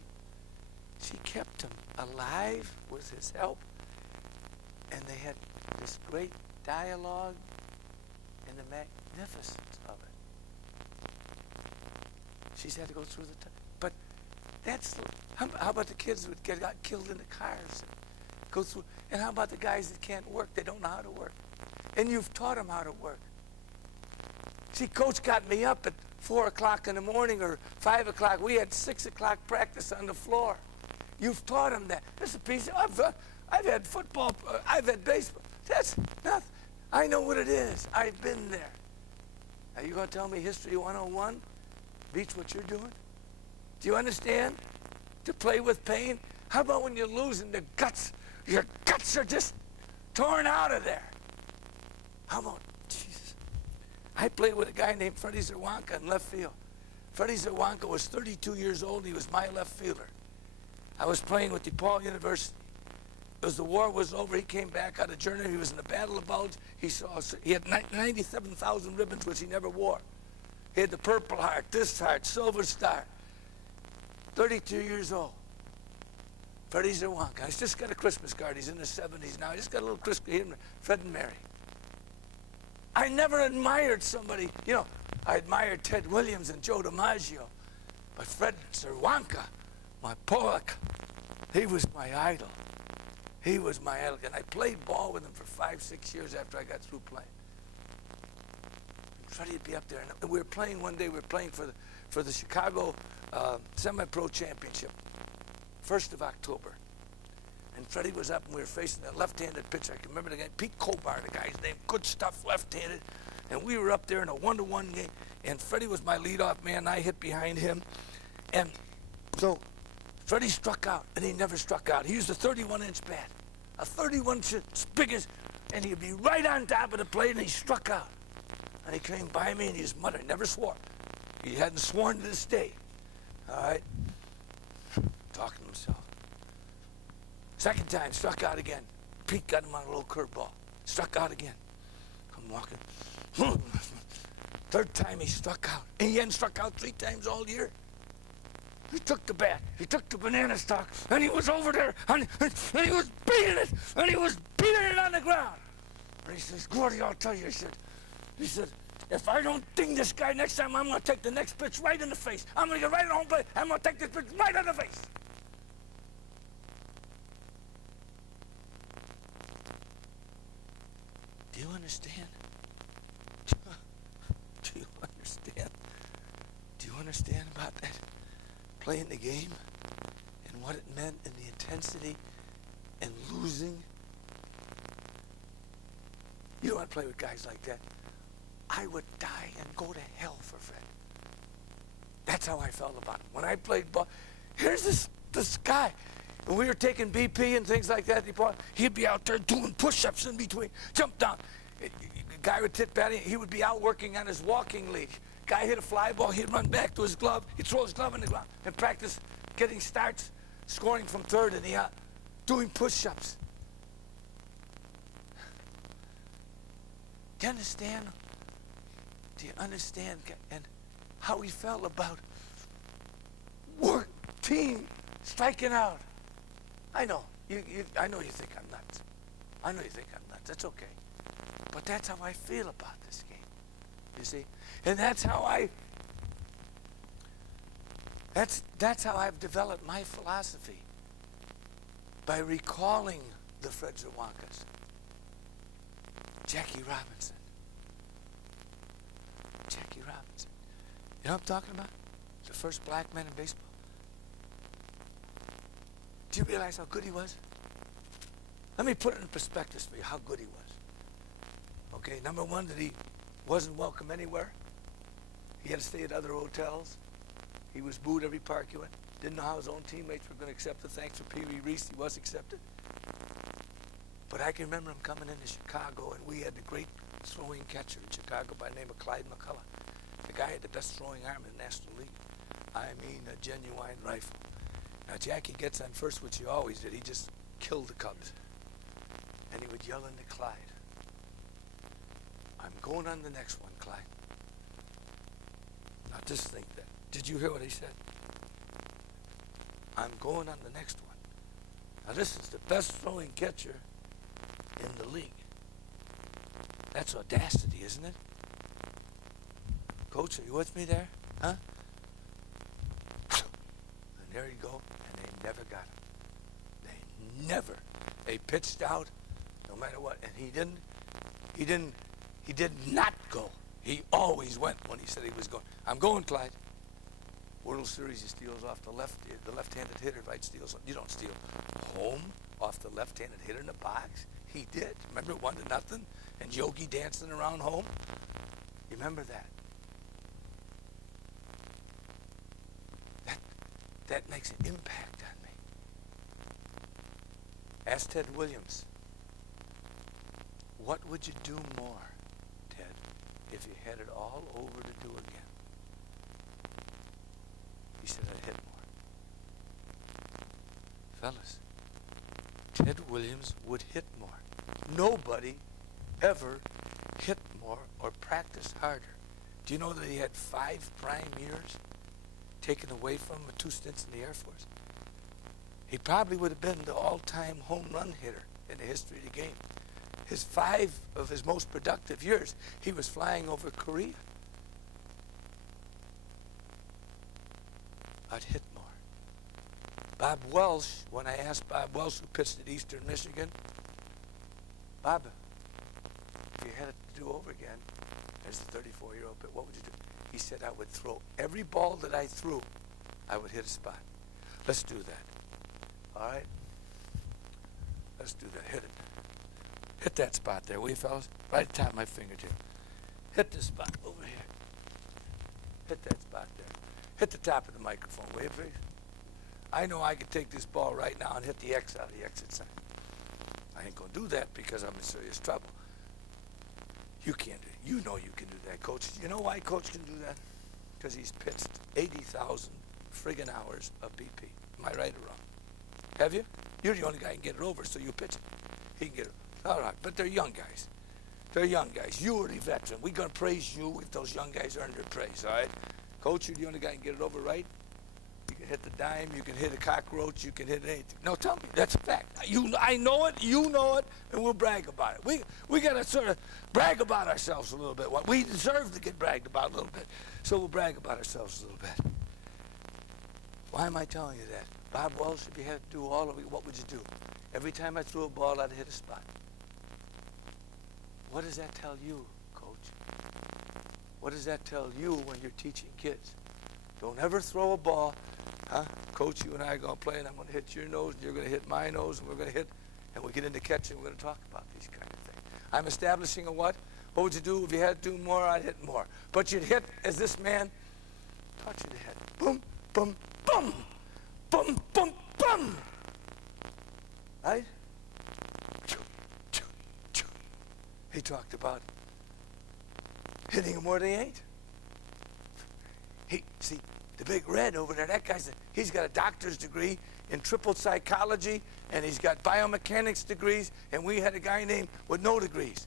She kept him alive with his help. And they had this great dialogue and the magnificence of it. She's had to go through the time. But that's, how about the kids who got killed in the cars? Go through, and how about the guys that can't work? They don't know how to work. And you've taught them how to work. See, Coach got me up at 4 o'clock in the morning or 5 o'clock. We had 6 o'clock practice on the floor. You've taught them that. That's a piece of, I've had football, I've had baseball. That's nothing. I know what it is. I've been there. Are you going to tell me History 101 beats what you're doing? Do you understand? To play with pain? How about when you're losing the guts? Your guts are just torn out of there. How about, Jesus. I played with a guy named Freddie Zerwanka in left field. Freddie Zerwanka was 32 years old. He was my left fielder. I was playing with DePaul University. As the war was over, he came back out of Germany. He was in the Battle of Bulge. He had 97,000 ribbons, which he never wore. He had the Purple Heart, this heart, Silver Star. 32 years old. Freddie Zerwanka. He's just got a Christmas card. He's in his 70s now. He just got a little Christmas, Fred and Mary. I never admired somebody, you know, I admired Ted Williams and Joe DiMaggio. But Fred Zerwanka, my Pollock, he was my idol. He was my idol. And I played ball with him for 5-6 years after I got through playing. And Freddie would be up there. And we were playing one day, we were playing for the Chicago semi-pro championship, 1st of October. And Freddie was up, and we were facing that left-handed pitcher. I can remember the guy, Pete Kobar, the guy's name, good stuff, left-handed. And we were up there in a 1-to-1 game, and Freddie was my leadoff man. I hit behind him. And so Freddie struck out, and he never struck out. He used a 31-inch bat, a 31-inch big as, and he'd be right on top of the plate, and he struck out. And he came by me, and he just muttered, never swore. He hadn't sworn to this day. All right? Talking to himself. Second time, struck out again. Pete got him on a little curveball. Struck out again. Come walking. Third time he struck out. And he hadn't struck out 3 times all year. He took the bat. He took the banana stalk. And he was over there. And he was beating it. And he was beating it on the ground. And he says, Gordie, I'll tell you, he said, if I don't ding this guy next time, I'm going to take the next pitch right in the face. I'm going to get right at home plate. I'm going to take this pitch right in the face. Do you understand? Do you understand? Do you understand about that? Playing the game and what it meant and the intensity and losing. You don't want to play with guys like that. I would die and go to hell for Fred. That's how I felt about him. When I played ball, here's this guy. When we were taking BP and things like that, he'd be out there doing push-ups in between. Jump down. Guy would hit batting. He would be out working on his walking league. Guy hit a fly ball. He'd run back to his glove. He'd throw his glove in the ground and practice getting starts, scoring from third and doing push-ups. Do you understand? Do you understand and how he felt about work, team, striking out? I know. I know you think I'm nuts. I know you think I'm nuts. That's okay. But that's how I feel about this game. You see? And that's how I've developed my philosophy. By recalling the Fred Zawonkas. Jackie Robinson. Jackie Robinson. You know what I'm talking about? The first black man in baseball. Do you realize how good he was? Let me put it in perspective for you, how good he was. Okay, number one, that he wasn't welcome anywhere. He had to stay at other hotels. He was booed every park he went. Didn't know how his own teammates were going to accept the thanks for Pee Wee Reese. He was accepted. But I can remember him coming into Chicago, and we had the great throwing catcher in Chicago by the name of Clyde McCullough. The guy had the best throwing arm in the National League. I mean, a genuine rifle. Now, Jackie gets on first, which he always did. He just killed the Cubs. And he would yell into Clyde, I'm going on the next one, Clyde. Now, just think that. Did you hear what he said? I'm going on the next one. Now, this is the best throwing catcher in the league. That's audacity, isn't it? Coach, are you with me there? Huh? And there you go. And they never got him. They never. They pitched out no matter what. And he did not go. He always went when he said he was going. I'm going, Clyde. World Series, he steals off the left-handed hitter, right? Steals. You don't steal home off the left-handed hitter in the box. He did. Remember 1-0, and Yogi dancing around home. You remember that? That makes an impact on me. Ask Ted Williams. What would you do more, Ted, if you had it all over to do again? He said, I'd hit more. Fellas, Ted Williams would hit more. Nobody ever hit more or practiced harder. Do you know that he had 5 prime years taken away from him with 2 stints in the Air Force? He probably would have been the all-time home run hitter in the history of the game. His 5 of his most productive years, he was flying over Korea. I'd hit more. Bob Welsh, when I asked Bob Welsh, who pitched at Eastern Michigan, Bob, if you had it to do over again, as a 34-year-old, what would you do? He said, I would throw every ball that I threw I would hit a spot. Let's do that. All right? Let's do that. Hit it. Hit that spot there, will you, fellas? Right at the top of my fingertip. Hit this spot over here. Hit that spot there. Hit the top of the microphone, will you, please? I know I could take this ball right now and hit the X out of the exit sign. I ain't going to do that because I'm in serious trouble. You can't do it. You know you can do that, Coach. You know why Coach can do that? Because he's pitched 80,000 friggin' hours of BP. Am I right or wrong? Have you? You're the only guy who can get it over, so you pitch it. He can get it. All right, but they're young guys. They're young guys. You are the veteran. We're going to praise you if those young guys earn their praise, all right? Coach, you're the only guy who can get it over right. You can hit the dime. You can hit a cockroach. You can hit anything. No, tell me. That's a fact. I know it. You know it, and we'll brag about it. We got to sort of brag about ourselves a little bit. We deserve to get bragged about a little bit, so we'll brag about ourselves a little bit. Why am I telling you that? Bob Welsh, if you had to do all of it, what would you do? Every time I threw a ball, I'd hit a spot. What does that tell you, Coach? What does that tell you when you're teaching kids? Don't ever throw a ball. Huh? Coach, you and I are going to play, and I'm going to hit your nose, and you're going to hit my nose, and we're going to hit, and we get into catching, we're going to talk about these kind of things. I'm establishing a what? What would you do if you had to do more? I'd hit more. But you'd hit as this man taught you to hit. Boom, boom, boom. Boom, boom, boom. Right? He talked about hitting them where they ain't. See, the big red over there, that guy's, he's got a doctor's degree in triple psychology, and he's got biomechanics degrees, and we had a guy named with no degrees.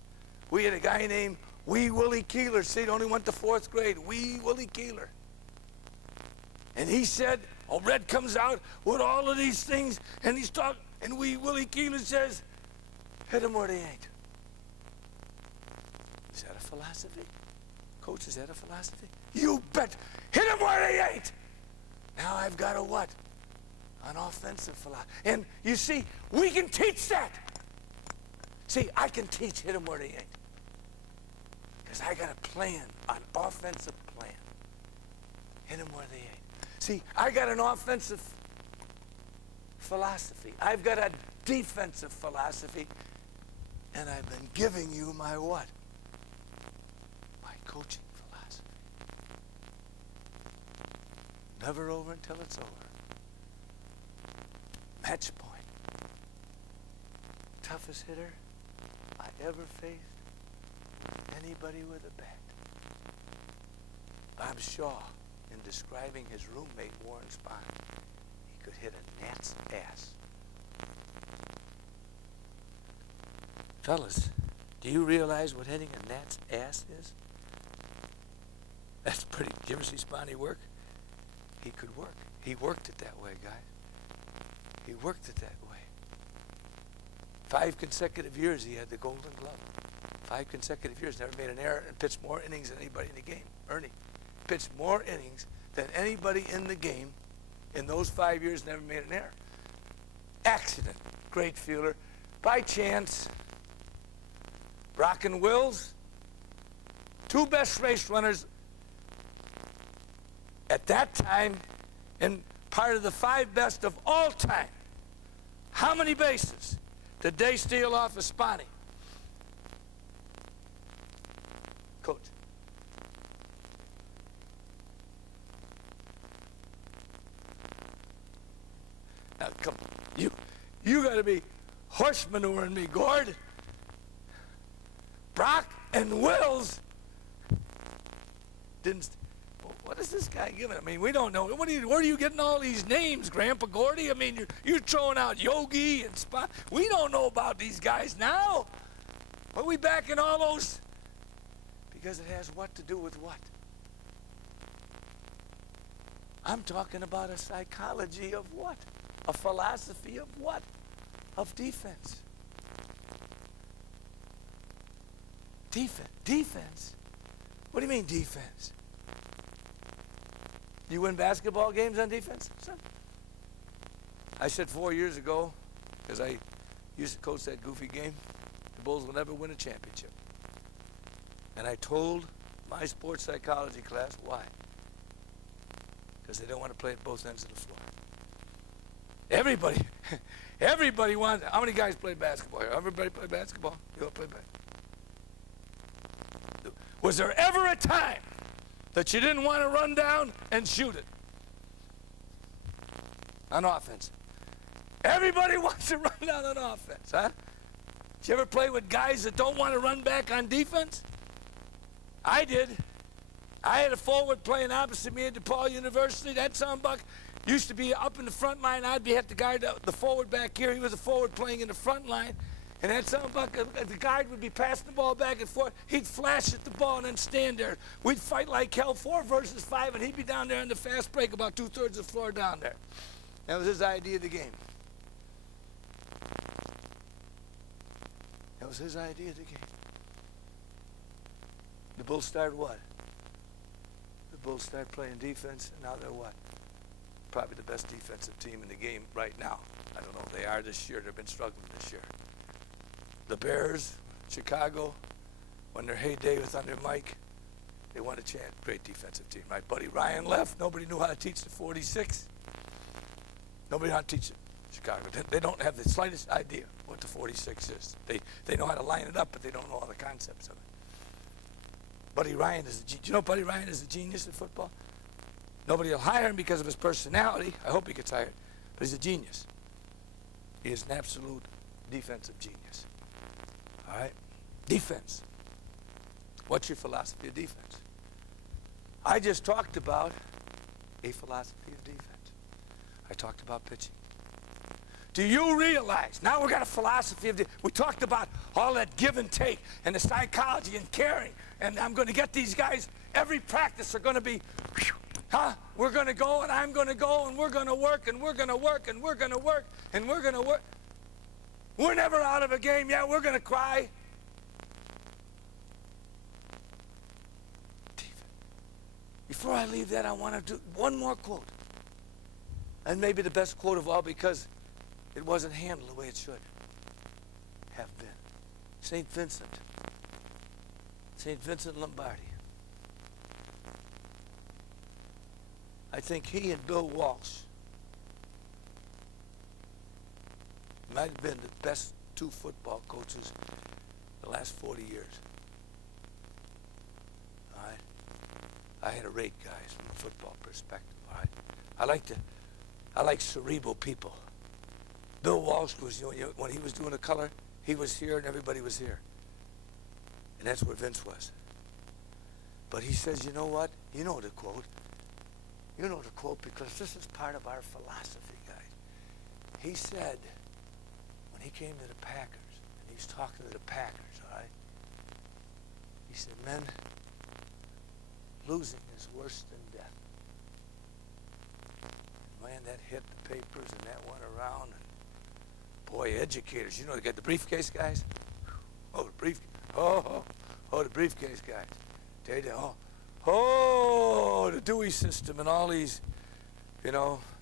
We had a guy named Wee Willie Keeler. See, he only went to 4th grade. Wee Willie Keeler. And he said, oh, Red comes out with all of these things, and he's talking, and Wee Willie Keeler says, hit them where they ain't. Is that a philosophy? Coach, is that a philosophy? You bet. Hit them where they ain't. Now I've got a what? An offensive philosophy. And you see, we can teach that. See, I can teach hit them where they ain't. Because I got a plan, an offensive plan. Hit them where they ain't. See, I got an offensive philosophy. I've got a defensive philosophy. And I've been giving you my what? My coaching philosophy. Never over until it's over. Match point. Toughest hitter I ever faced. Anybody with a bat. Bob Shaw, in describing his roommate Warren Spahn, he could hit a gnat's ass. Fellas, do you realize what hitting a gnat's ass is? That's pretty. Did you ever see Spahn work? He could work. He worked it that way, guys. He worked it that way. 5 consecutive years he had the Golden Glove. 5 consecutive years, never made an error, and pitched more innings than anybody in the game. Ernie pitched more innings than anybody in the game in those 5 years, never made an error. Accident, great fielder. By chance, Brock and Wills, 2 best race runners at that time and part of the 5 best of all time. How many bases did they steal off of Spahn? Coach. Now, come on. You got to be horse manuring me, Gord. Brock and Wills didn't. What is this guy giving? I mean, we don't know. Where are you getting all these names, Grandpa Gordie? I mean, you're throwing out Yogi and Spahn. We don't know about these guys now. Are we backing all those? Because it has what to do with what? I'm talking about a psychology of what? A philosophy of what? Of defense. Defense? What do you mean defense? You win basketball games on defense, son? I said 4 years ago, because I used to coach that goofy game, the Bulls will never win a championship. And I told my sports psychology class why. because they don't want to play at both ends of the floor. Everybody wants. How many guys play basketball here? Everybody play basketball? You all play basketball? Was there ever a time that you didn't want to run down and shoot it on offense? Everybody wants to run down on offense, huh? Did you ever play with guys that don't want to run back on defense? I did. I had a forward playing opposite me at DePaul University. That sonbuck used to be up in the front line. I'd have to guard the forward back here. He was a forward playing in the front line. And that sonbuck, the guard would be passing the ball back and forth. He'd flash at the ball and then stand there. We'd fight like hell, 4 versus 5, and he'd be down there in the fast break about 2/3 of the floor down there. That was his idea of the game. That was his idea of the game. The Bulls started what? The Bulls started playing defense, and now they're what? Probably the best defensive team in the game right now. I don't know if they are this year. They've been struggling this year. The Bears, Chicago, when their heyday was under Mike, they won a chance. Great defensive team. My buddy Ryan left. Nobody knew how to teach the 46. Nobody knew how to teach it. Chicago. They don't have the slightest idea what the 46 is. They know how to line it up, but they don't know all the concepts of it. Buddy Ryan is do you know Buddy Ryan is a genius at football? Nobody will hire him because of his personality. I hope he gets hired. But he's a genius. He is an absolute defensive genius. All right? Defense. What's your philosophy of defense? I just talked about a philosophy of defense. I talked about pitching. Do you realize, now we've got a philosophy of we talked about all that give and take and the psychology and caring, and I'm going to get these guys, every practice are going to be, we're going to go and I'm going to go and we're going to work and we're going to work and we're going to work and we're going to work. We're never out of a game yet. We're going to cry. Before I leave that, I want to do one more quote. And maybe the best quote of all, because it wasn't handled the way it should have been. St. Vincent. St. Vincent Lombardi. I think he and Bill Walsh might have been the best 2 football coaches the last 40 years. All right? I had to rate guys from a football perspective. All right? I like cerebral people. Bill Walsh was, when he was doing the color, he was here and everybody was here. And that's where Vince was. But he says, you know what? You know the quote. You know the quote because this is part of our philosophy, guys. He said, when he came to the Packers, and he was talking to the Packers, all right? He said, men, losing is worse than death. And man, that hit the papers and that went around. And boy, educators, you know, they got the briefcase guys. Oh, the briefcase. Oh, the briefcase guys. The Dewey system and all these,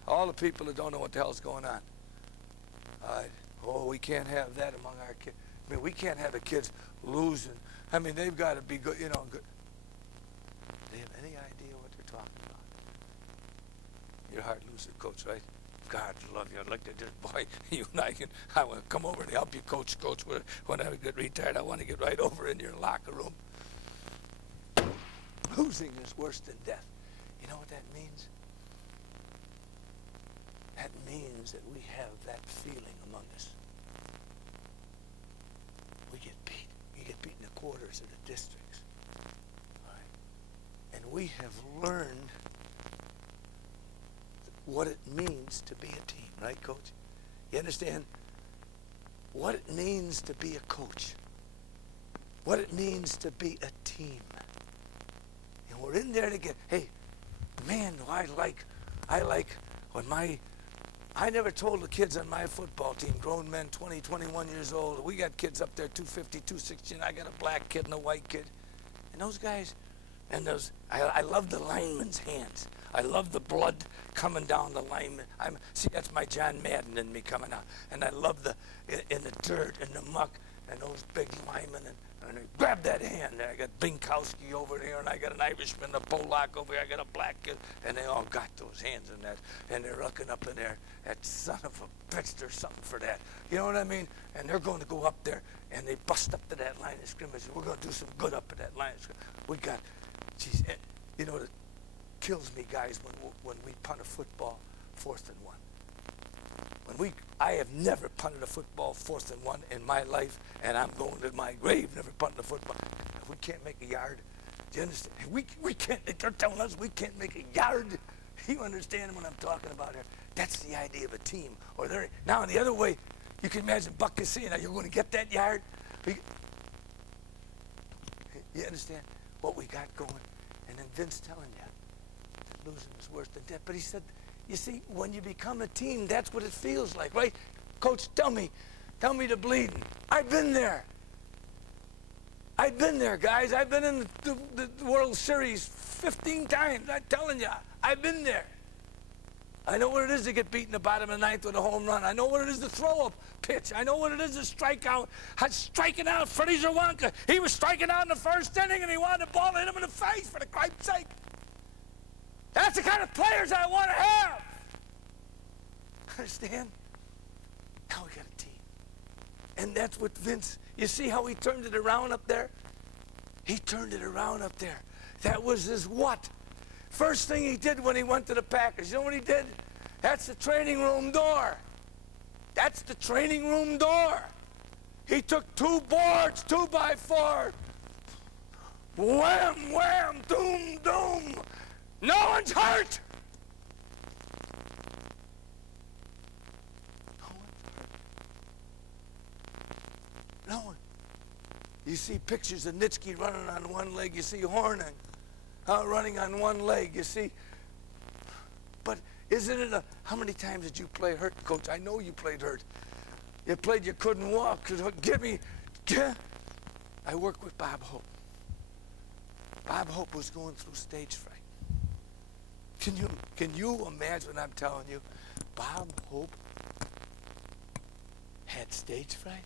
all the people that don't know what the hell's going on. All right. Oh, we can't have that among our kids. I mean, we can't have the kids losing. I mean, they've got to be good, good. Do they have any idea what they're talking about? You're a hard loser, coach, right? God love you. I'd like to just, boy, you and I want to come over and help you, coach. When I get retired, I want to get right over in your locker room. Losing is worse than death. You know what that means? That means that we have that feeling among us. We get beat. We get beat in the quarters of the districts. All right? And we have learned what it means to be a team, right, Coach? You understand what it means to be a coach, what it means to be a team. And we're in there together. Hey, man, I like when I never told the kids on my football team, grown men, 20, 21 years old, we got kids up there, 250, 260, and I got a black kid and a white kid. And those guys, and I love the lineman's hands. I love the blood coming down the lineman. See, that's my John Madden in me coming out. And I love in the dirt and the muck. and those big linemen, and they grab that hand. And I got Binkowski over there, and I got an Irishman, a Polak over here. I got a black kid, and they all got those hands in that, and they're looking up in there. That son of a bitch, there's something for that. You know what I mean? And they're going to go up there, and they bust up to that line of scrimmage. We're going to do some good up at that line of scrimmage. We got, geez, you know, it kills me, guys, when we punt a football 4th and 1. I have never punted a football 4th and 1 in my life, and I'm going to my grave never punting a football. If we can't make a yard, do you understand? We can't, they're telling us we can't make a yard. You understand what I'm talking about here? That's the idea of a team. Now, the other way, you can imagine Buck is saying, are you going to get that yard? You understand what we got going? And then Vince telling you that losing is worse than death. But he said, you see, when you become a team, that's what it feels like, right? Coach, tell me the bleeding. I've been there. I've been there, guys. I've been in the World Series 15 times. I'm telling you, I've been there. I know what it is to get beat in the bottom of the 9th with a home run. I know what it is to throw a pitch. I know what it is to strike out. Striking out Freddie Zerwanka. He was striking out in the 1st inning, and he wanted the ball to hit him in the face, for the Christ's sake. That's the kind of players I want to have. Understand? Now we got a team. And that's what Vince, you see how he turned it around up there? He turned it around up there. That was his what? First thing he did when he went to the Packers, you know what he did? That's the training room door. That's the training room door. He took 2 boards, 2x4. Wham, wham, doom, doom. No one's hurt. No one's hurt. No one. You see pictures of Nitsky running on one leg. You see Horning running on one leg. You see. But isn't it how many times did you play hurt, Coach? I know you played hurt. You played, you couldn't walk. I worked with Bob Hope. Bob Hope was going through stage fright. Can you imagine what I'm telling you? Bob Hope had stage fright.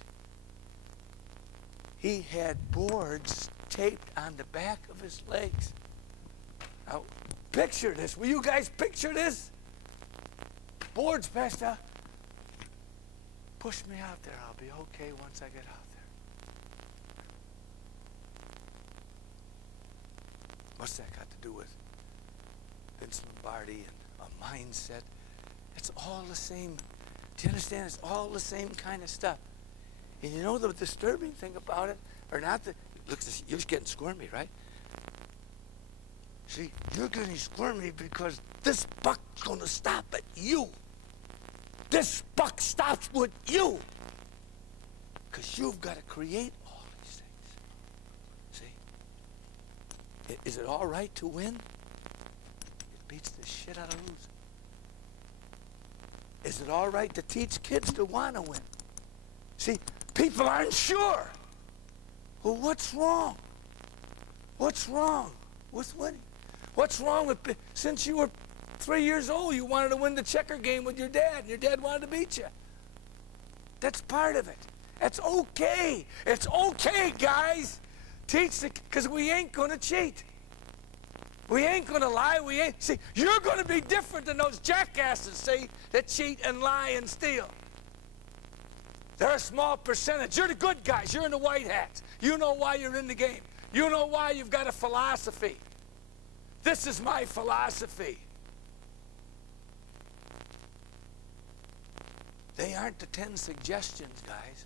He had boards taped on the back of his legs. Now, picture this. Will you guys picture this? Boards, Pastor. Push me out there. I'll be okay once I get out there. What's that got to do with Vince Lombardi and a mindset? It's all the same. Do you understand? It's all the same kind of stuff. And you know the disturbing thing about it, or not? Look, you're getting squirmy, right? See, you're getting squirmy because this buck's going to stop at you. This buck stops with you. Because you've got to create all these things. See? Is it all right to win? It beats the shit out of losing. Is it all right to teach kids to want to win? See, people aren't sure. Well, what's wrong? What's wrong with winning? What's wrong with, since you were 3 years old, you wanted to win the checker game with your dad, and your dad wanted to beat you. That's part of it. That's okay. It's okay, guys. Teach the, because we ain't going to cheat. We ain't going to lie. We ain't. See, you're going to be different than those jackasses, see, that cheat and lie and steal. They're a small percentage. You're the good guys. You're in the white hats. You know why you're in the game. You know why you've got a philosophy. This is my philosophy. They aren't the 10 suggestions, guys.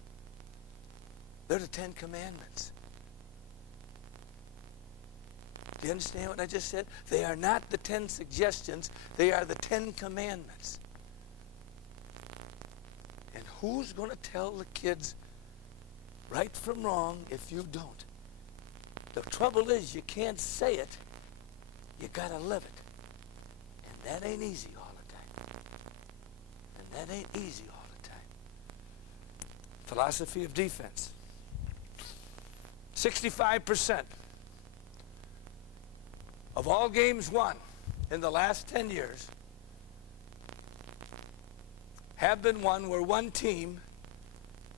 They're the 10 commandments. Do you understand what I just said? They are not the 10 suggestions. They are the 10 commandments. And who's going to tell the kids right from wrong if you don't? The trouble is you can't say it. You got to live it. And that ain't easy all the time. And that ain't easy all the time. Philosophy of defense. 65% of all games won in the last 10 years have been won where one team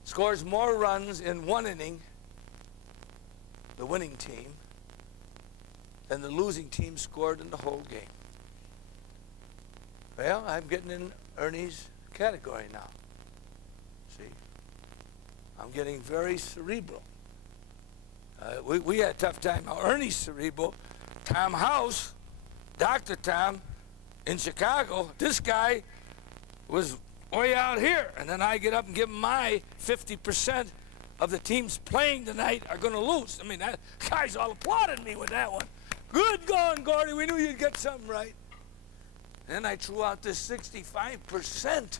scores more runs in one inning, the winning team, than the losing team scored in the whole game. Well, I'm getting in Ernie's category now. See? I'm getting very cerebral. We had a tough time. Now, Ernie's cerebral. Tom House, Dr. Tom, in Chicago, this guy was way out here. And then I get up and give him my 50% of the teams playing tonight are going to lose. I mean, that guy's all applauding me with that one. Good going, Gordie. We knew you'd get something right. Then I threw out this 65%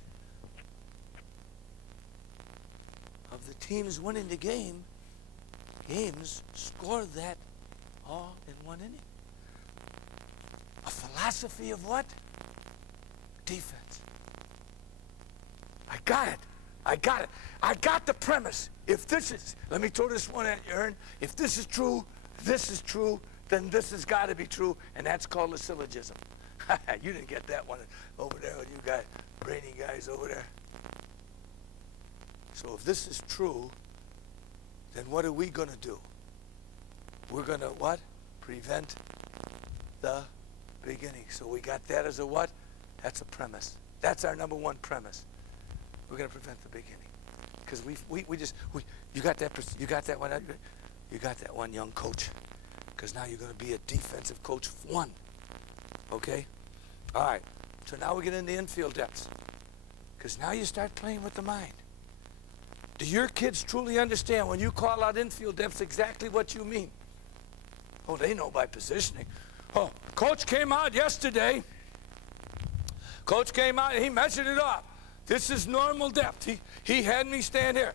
of the teams winning the games scored that all in one inning. A philosophy of what? Defense. I got it. I got it. I got the premise. If this is, let me throw this one at you, Ern. If this is true, then this has got to be true, and that's called a syllogism. You didn't get that one over there with you guys, brainy guys over there. So if this is true, then what are we going to do? We're going to what? Prevent the beginning. So we got that as a what? That's a premise. That's our number one premise. We're going to prevent the beginning. Because you got that one, you got that one, young coach. Because now you're going to be a defensive coach one. Okay? All right. So now we get into infield depths. Because now you start playing with the mind. Do your kids truly understand when you call out infield depths exactly what you mean? Oh, they know by positioning. Oh, coach came out yesterday. Coach came out and he measured it off. This is normal depth. He had me stand here.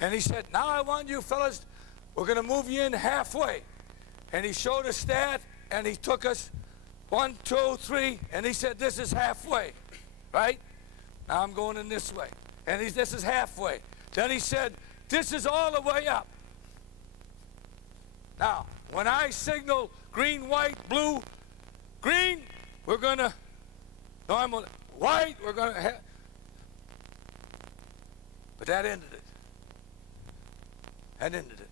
And he said, now I want you fellas, we're going to move you in halfway. And he showed a stat and he took us 1, 2, 3, and he said, this is halfway, right? Now I'm going in this way. And this is halfway. Then he said, this is all the way up. Now, when I signal green, white, blue, green, we're going to, normal, white, we're going to have, but that ended it. That ended it.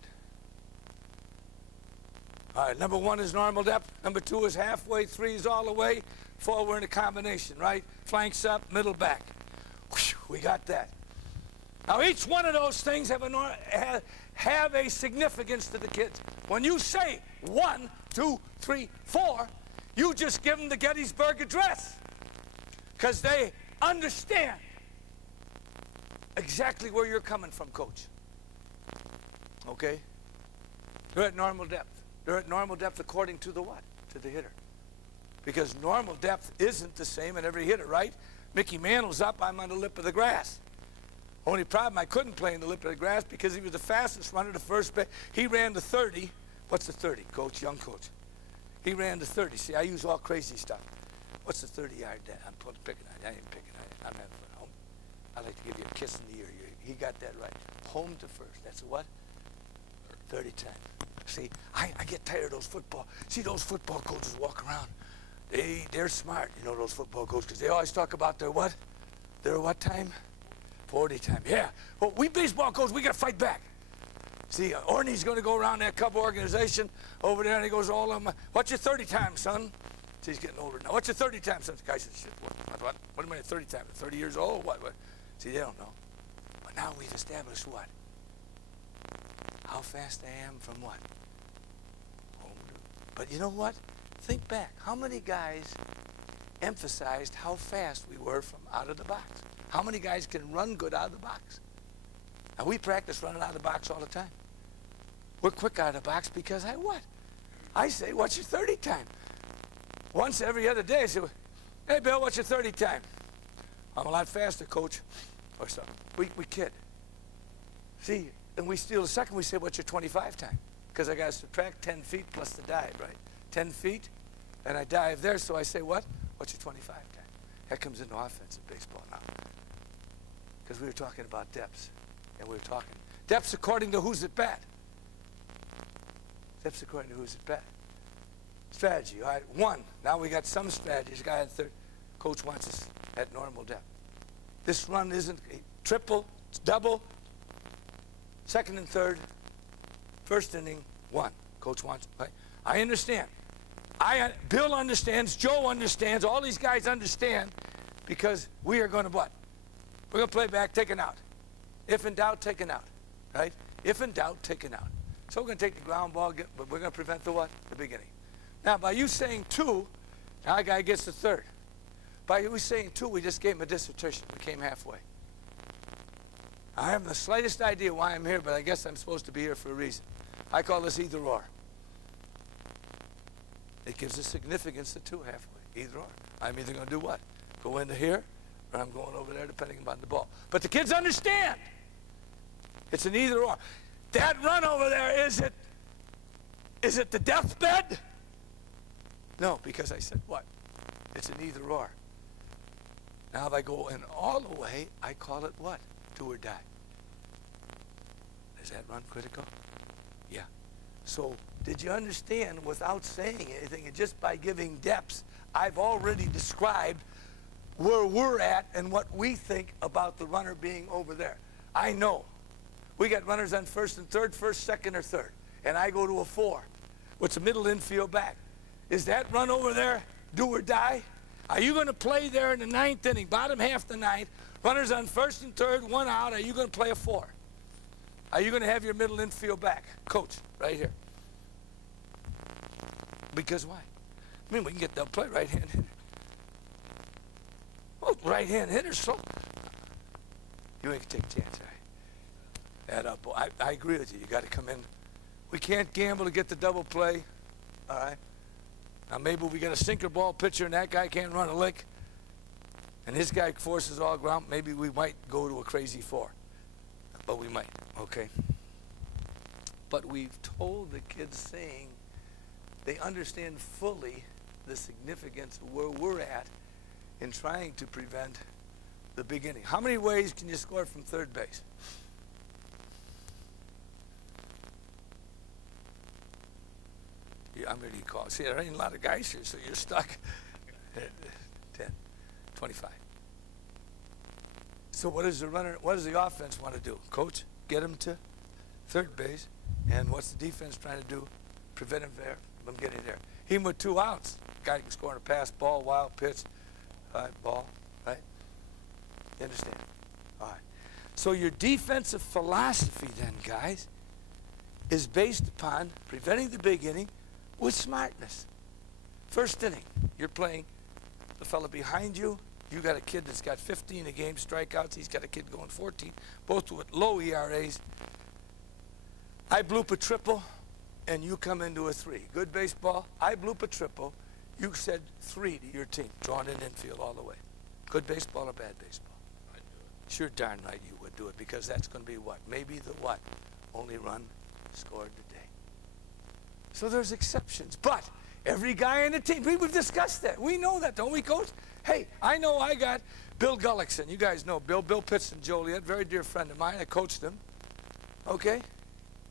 All right, number 1 is normal depth. Number 2 is halfway. 3 is all the way. 4, we're in a combination, right? Flanks up, middle back. Whew, we got that. Now, each one of those things have a significance to the kids. When you say 1, 2, 3, 4, you just give them the Gettysburg Address. Because they understand exactly where you're coming from, coach. Okay? They're at normal depth. They're at normal depth according to the what? To the hitter. Because normal depth isn't the same in every hitter, right? Mickey Mantle's up, I'm on the lip of the grass. Only problem, I couldn't play in the lip of the grass because he was the fastest runner to first base. He ran the 30. What's the 30, coach? Young coach. He ran the 30. See, I use all crazy stuff. What's the 30-yard dash? I'm picking on it. I ain't picking on it. I'm having fun. Home. I like to give you a kiss in the ear. He got that right. Home to first. That's what? 30 times. See, I get tired of those football. See, those football coaches walk around. They're smart, you know, those football coaches, because they always talk about their what? Their what time? 40 time. Yeah. Well, we baseball coaches, we got to fight back. See, Orney's going to go around that Cub organization over there, and he goes, all of them, what's your 30 time, son? See, he's getting older now. What's your 30 time, son? The guy says, shit, what do you mean 30 time? 30 years old? What? See, they don't know. But now we've established what? How fast I am from what? But you know what? Think back. How many guys emphasized how fast we were from out of the box? How many guys can run good out of the box? Now, we practice running out of the box all the time. We're quick out of the box because I say, what's your 30 time? Once every other day, I say, hey, Bill, what's your 30 time? I'm a lot faster, coach, or something. We kid. See, and we steal the second, we say, what's your 25 time? Because I got to subtract 10 feet plus the dive, right? 10 feet, and I dive there, so I say, what? What's your 25 time? That comes into offensive baseball now. Because we were talking about depths, and we were talking depths according to who's at bat. Depths according to who's at bat. Strategy, all right, 1. Now we got some strategies. Guy at third. Coach wants us at normal depth. This run isn't a triple, it's double. second and third, first inning, 1. Coach wants to play. I understand. Bill understands, Joe understands, all these guys understand, because we are going to what? We're going to play back, take an out. If in doubt, take an out, right? If in doubt, take an out. So we're going to take the ground ball, but we're going to prevent the what? The beginning. Now, by you saying 2, now a guy gets the third. By you saying 2, we just gave him a dissertation. We came halfway. I haven't the slightest idea why I'm here, but I guess I'm supposed to be here for a reason. I call this either or. It gives a significance to 2 halfway, either or. I'm either going to do what? Go into here, or I'm going over there, depending upon the ball. But the kids understand. It's an either or. That run over there, is it the deathbed? No, because I said what? It's an either or. Now if I go in all the way, I call it what? Do or die. Is that run critical? Yeah. So did you understand, without saying anything, and just by giving depths, I've already described where we're at and what we think about the runner being over there. I know. We got runners on first and third, first, second, or third. And I go to a 4. What's a middle infield back? Is that run over there do or die? Are you going to play there in the 9th inning, bottom half the 9th, runners on first and third, 1 out? Are you going to play a 4? Are you going to have your middle infield back? Coach, right here. Because why? I mean, we can get double play, right-hand hitter. Oh, right-hand hitter, so you ain't gonna take a chance, right? I agree with you. You got to come in. We can't gamble to get the double play, all right? Now maybe we got a sinker ball pitcher and that guy can't run a lick, and his guy forces all ground. Maybe we might go to a crazy 4, but we might, okay? But we've told the kids, saying they understand fully the significance of where we're at in trying to prevent the beginning. How many ways can you score from third base? I'm ready to call. See, there ain't a lot of guys here, so you're stuck. 10, 25. So what does the offense want to do? Coach, get him to third base. And what's the defense trying to do? Prevent him there from getting there. Even with 2 outs, guy can score on a pass, ball, wild pitch, ball, right? You understand? All right. So your defensive philosophy then, guys, is based upon preventing the big inning with smartness. First inning, you're playing the fella behind you. You got a kid that's got 15 a game strikeouts. He's got a kid going 14, both with low ERAs. I bloop a triple, and you come into a 3. Good baseball. I bloop a triple. You said 3 to your team, drawn in infield all the way. Good baseball or bad baseball? I'd do it. Sure darn right you would do it, because that's going to be what? Maybe the what? Only run scored today. So there's exceptions, but every guy in the team, we've discussed that. We know that, don't we, Coach? Hey, I know I got Bill Gullickson. You guys know Bill Pittston, Joliet, very dear friend of mine. I coached him, okay?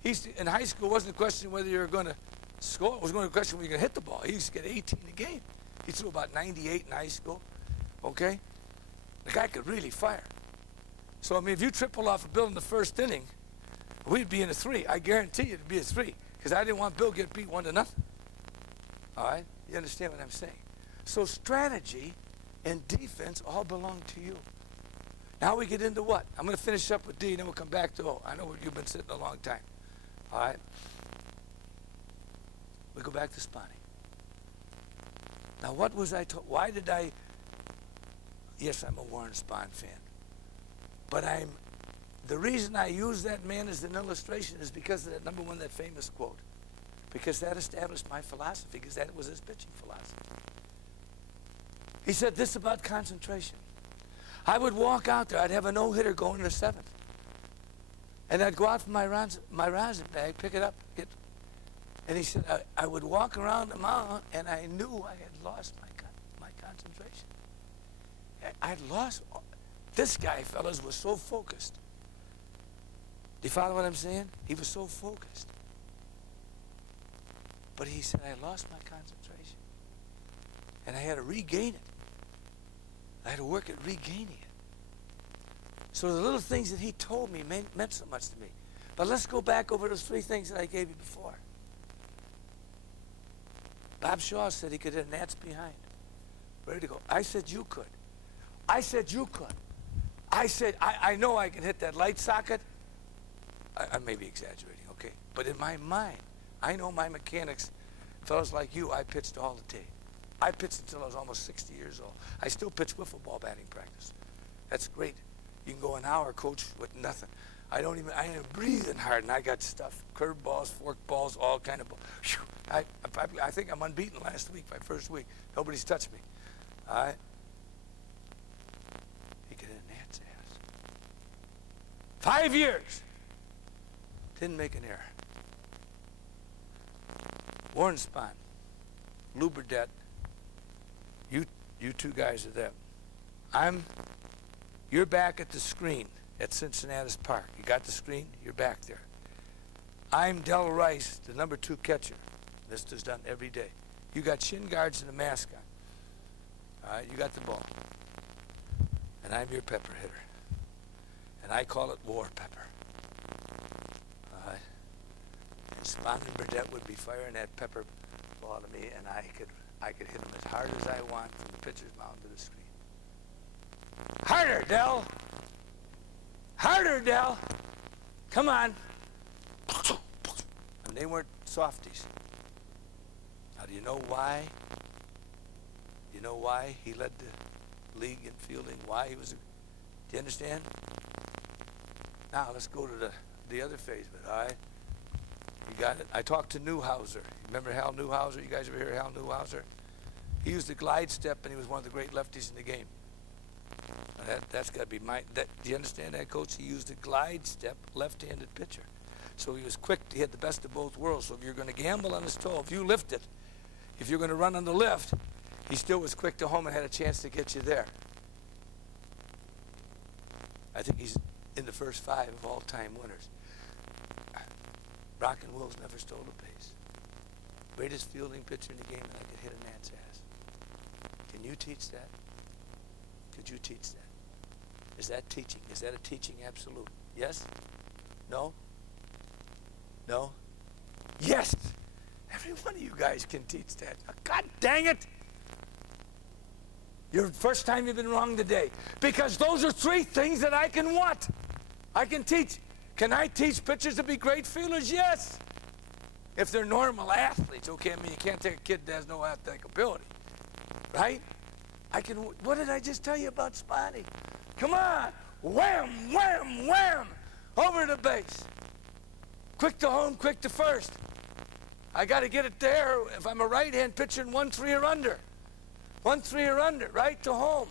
He's in high school. It wasn't a question whether you were going to score. It was going to be a question whether you were going to hit the ball. He used to get 18 a game. He threw about 98 in high school, okay? The guy could really fire. So, I mean, if you triple off a Bill in the first inning, we'd be in a 3. I guarantee you it'd be a 3. Because I didn't want Bill to get beat 1-0. All right? You understand what I'm saying? So strategy and defense all belong to you. Now we get into what? I'm going to finish up with D, and then we'll come back to O. I know you've been sitting a long time. All right? We go back to Spahn. Now what was I told? Why did I? Yes, I'm a Warren Spahn fan. But the reason I use that man as an illustration is because of that, number one, that famous quote. Because that established my philosophy, because that was his pitching philosophy. He said this about concentration. I would walk out there, I'd have a no-hitter going in the 7th. And I'd go out from my rosin bag, pick it up, and he said, I would walk around the mound, and I knew I had lost my concentration. I'd lost. This guy, fellas, was so focused. Do you follow what I'm saying? He was so focused. But he said, I lost my concentration. And I had to regain it. I had to work at regaining it. So the little things that he told me meant so much to me. But let's go back over those 3 things that I gave you before. Bob Shaw said he could hit Nats behind. Ready to go. I said you could. I said you could. I said, I know I can hit that light socket. I may be exaggerating, okay? But in my mind, I know my mechanics. Fellas like you, I pitched all the tape. I pitched until I was almost 60 years old. I still pitch wiffle ball batting practice. That's great. You can go an hour, coach, with nothing. I ain't breathing hard, and I got stuff. Curve balls, fork balls, all kind of balls. I think I'm unbeaten last week, my first week. Nobody's touched me. All right? He could hit a Nat's ass. 5 years. Didn't make an error. Warren Spahn, Lou Burdette, you 2 guys are them. You're back at the screen at Cincinnati Park. You got the screen, you're back there. I'm Del Rice, the number 2 catcher. This is done every day. You got shin guards and a mask on. All right, you got the ball. And I'm your pepper hitter. And I call it war pepper. All right? And Spahn and Burdette would be firing that pepper ball to me, and I could hit them as hard as I want from the pitcher's mound to the screen. Harder, Del! Harder, Del! Come on! And they weren't softies. Now, do you know why? You know why he led the league in fielding? Why he was? Do you understand? Now let's go to the other phase of it. All right, you got it. I talked to Newhouser. Remember Hal Newhouser? You guys ever hear of Hal Newhouser? He used the glide step, and he was one of the great lefties in the game. That's got to be my. Do you understand that, Coach? He used a glide step, left-handed pitcher. So he was quick. He had the best of both worlds. So if you're going to gamble on his toe, if you lift it, if you're going to run on the lift, he still was quick to home and had a chance to get you there. I think he's in the first 5 of all-time winners. Rock and Will's never stole a base. Greatest fielding pitcher in the game, and I could hit a Nat's ass. Can you teach that? Could you teach that? Is that teaching? Is that a teaching absolute? Yes? No? No? Yes! Every one of you guys can teach that. Now, God dang it! Your first time you've been wrong today. Because those are 3 things that I can what? I can teach. Can I teach pitchers to be great fielders? Yes. If they're normal athletes, okay, I mean, you can't take a kid that has no athletic ability. Right? I can, what did I just tell you about Spahn? Come on. Wham, wham, wham. Over the base. Quick to home, quick to first. I got to get it there if I'm a right-hand pitcher in 1-3 or under. 1-3 or under, right to home.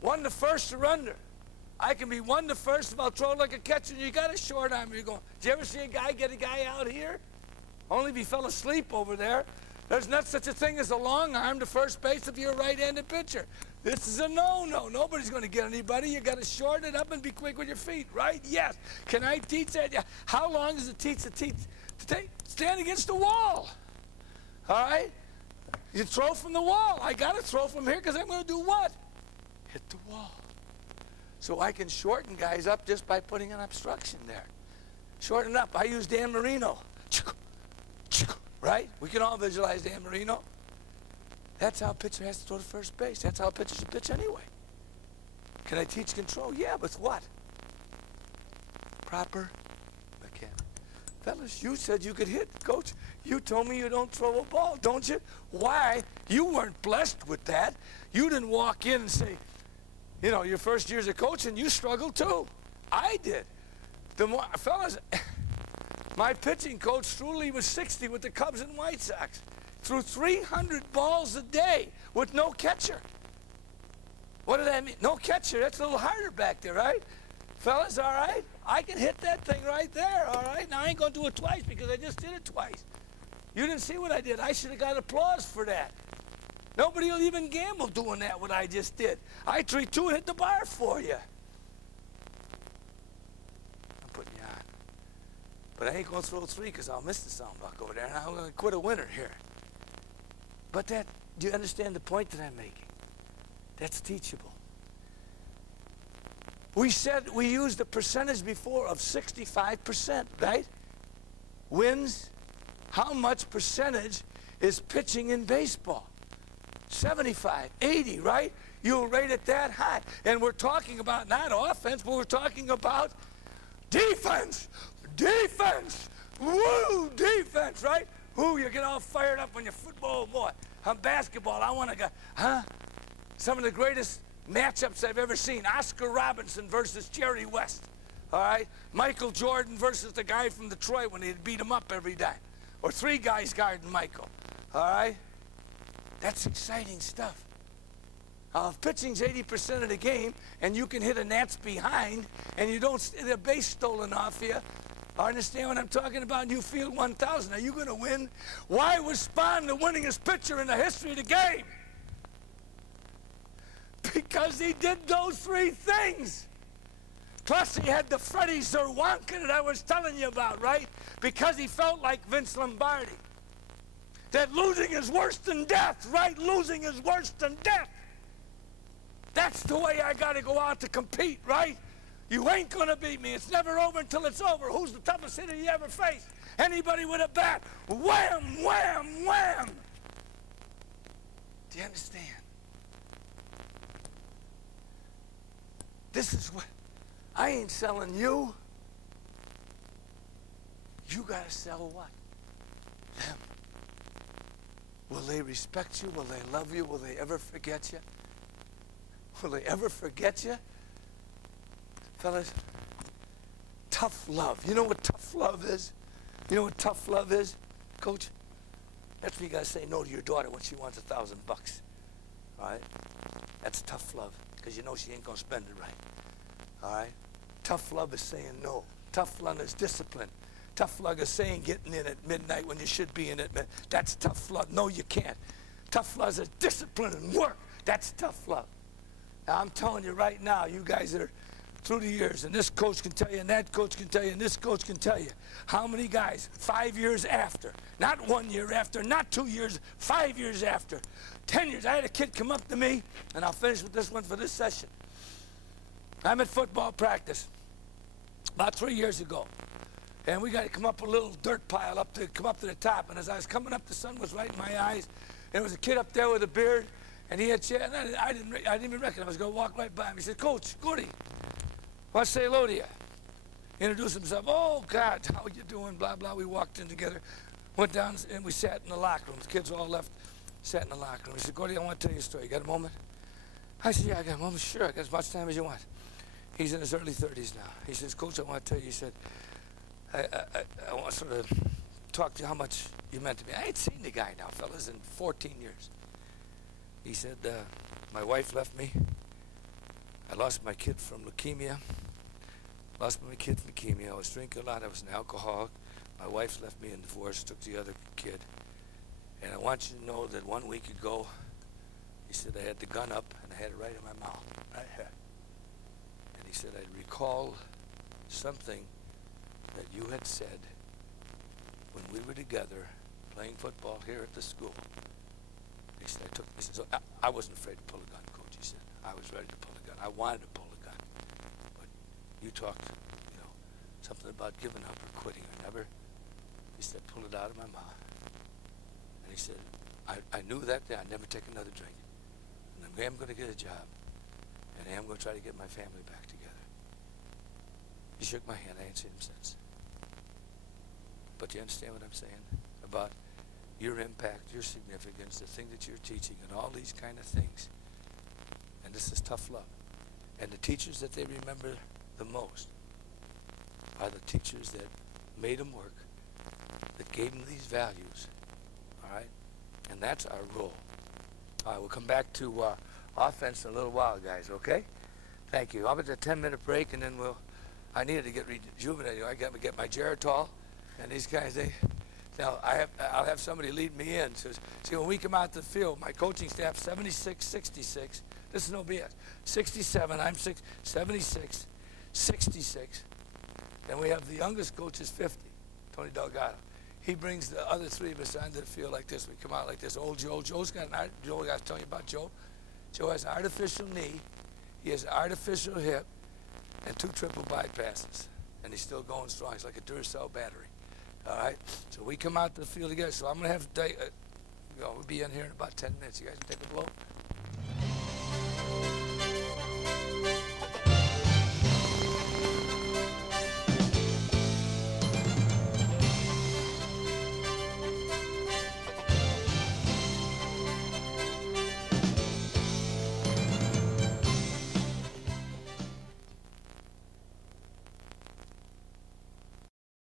1 to first or under. I can be 1 to first if I'll throw like a catcher. You got a short arm. You're going, did you ever see a guy get a guy out here? Only if he fell asleep over there. There's not such a thing as a long arm to first base if you're a right-handed pitcher. This is a no-no. Nobody's going to get anybody. You got to shorten it up and be quick with your feet, right? Yes. Can I teach that? Yeah. How long does it teach to stand against the wall? All right? You throw from the wall. I got to throw from here because I'm going to do what? Hit the wall. So I can shorten guys up just by putting an obstruction there. Shorten up. I use Dan Marino. Right? We can all visualize Dan Marino. That's how a pitcher has to throw to first base. That's how a pitcher should pitch anyway. Can I teach control? Yeah, but what? Proper mechanics. Fellas, you said you could hit, Coach. You told me you don't throw a ball, don't you? Why? You weren't blessed with that. You didn't walk in and say, you know, your first years of coaching, you struggled too. I did. Fellas, my pitching coach, truly, was 60 with the Cubs and White Sox. Threw 300 balls a day with no catcher. What did that mean? No catcher. That's a little harder back there, right? Fellas, all right? I can hit that thing right there, all right? Now, I ain't going to do it twice because I just did it twice. You didn't see what I did. I should have got applause for that. Nobody will even gamble doing that, what I just did. I 3-2 and hit the bar for you. I'm putting you on. But I ain't going to throw 3 because I'll miss the soundbuck over there, and I'm going to quit a winner here. But that, do you understand the point that I'm making? That's teachable. We said we used a percentage before of 65%, right? Wins. How much percentage is pitching in baseball? 75, 80, right? You'll rate it that high. And we're talking about not offense, but we're talking about defense. Defense. Woo, defense, right? Woo, you get all fired up when you're football, boy. On basketball, I want to go, huh? Some of the greatest matchups I've ever seen. Oscar Robertson versus Jerry West. All right? Michael Jordan versus the guy from Detroit when he'd beat him up every day. Or three guys guarding Michael. All right? That's exciting stuff. If pitching's 80% of the game and you can hit a Nats behind and you don't see the base stolen off you, I understand what I'm talking about, and you field 1,000. Are you going to win? Why was Spahn the winningest pitcher in the history of the game? Because he did those three things. Plus he had the Freddie Zerwanka that I was telling you about, right? Because he felt like Vince Lombardi. That losing is worse than death, right? Losing is worse than death. That's the way I got to go out to compete, right? You ain't going to beat me. It's never over until it's over. Who's the toughest hitter you ever faced? Anybody with a bat. Wham, wham, wham. Do you understand? This is what, I ain't selling you. You got to sell what? Them. Will they respect you? Will they love you? Will they ever forget you? Will they ever forget you? Fellas, tough love. You know what tough love is? You know what tough love is, Coach? That's when you got to say no to your daughter when she wants $1,000 bucks. All right? That's tough love, because you know she ain't going to spend it right. All right? Tough love is saying no. Tough love is discipline. Tough love is saying getting in at midnight when you should be in at midnight. That's tough love. No, you can't. Tough love is discipline and work. That's tough love. Now, I'm telling you right now, you guys that are through the years, and this coach can tell you, and that coach can tell you, and this coach can tell you, how many guys 5 years after, not 1 year after, not 2 years, 5 years after, 10 years. I had a kid come up to me, and I'll finish with this one for this session. I'm at football practice about 3 years ago, and we got to come up a little dirt pile come up to the top, and as I was coming up, the sun was right in my eyes, and there was a kid up there with a beard, and he had and I didn't even reckon. I was going to walk right by him. He said, "Coach, Gordie, I want to say hello to you." Introduced himself. "Oh, God, how you doing?" Blah, blah. We walked in together, went down, and we sat in the locker room. The kids all left, sat in the locker room. He said, "Gordie, I want to tell you a story. You got a moment?" I said, "Yeah, I got a moment. Sure, I got as much time as you want." He's in his early 30s now. He says, "Coach, I want to tell you," he said, I want to sort of talk to you how much you meant to me. I ain't seen the guy now, fellas, in 14 years. He said, "My wife left me. I lost my kid from leukemia. Lost my kid from leukemia. I was drinking a lot. I was an alcoholic. My wife left me in divorce, took the other kid. And I want you to know that 1 week ago," he said, "I had the gun up and I had it right in my mouth, right here. And he said, I recall something that you had said when we were together playing football here at the school." He said, he said, "So I wasn't afraid to pull a gun, Coach." He said, "I was ready to pull a gun. I wanted to pull a gun. But you talked, something about giving up or quitting or never." He said, "Pull it out of my mouth." And he said, I knew that day I'd never take another drink. And I am going to get a job. And I am going to try to get my family back together." He shook my hand. I ain't seen him since. But you understand what I'm saying about your impact, your significance, the thing that you're teaching, and all these kind of things. And this is tough love. And the teachers that they remember the most are the teachers that made them work, that gave them these values. All right? And that's our role. All right, we'll come back to offense in a little while, guys, okay? Thank you. I'll have a 10-minute break, and then I needed to get rejuvenated. I got to get my Geritol, and these guys, now I'll have somebody lead me in. So, see, when we come out to the field, my coaching staff 76, 66. This is no BS. 67, I'm 76, 66. Then we have the youngest coach is 50, Tony Delgado. He brings the other three of us onto the field like this. We come out like this. Old Joe. Joe's got Joe, I got to tell you about Joe. Joe has an artificial knee. He has an artificial hip. and 2 triple bypasses. And he's still going strong. He's like a Duracell battery. All right? So we come out to the field together. So I'm going to have to we'll be in here in about 10 minutes. You guys can take a blow?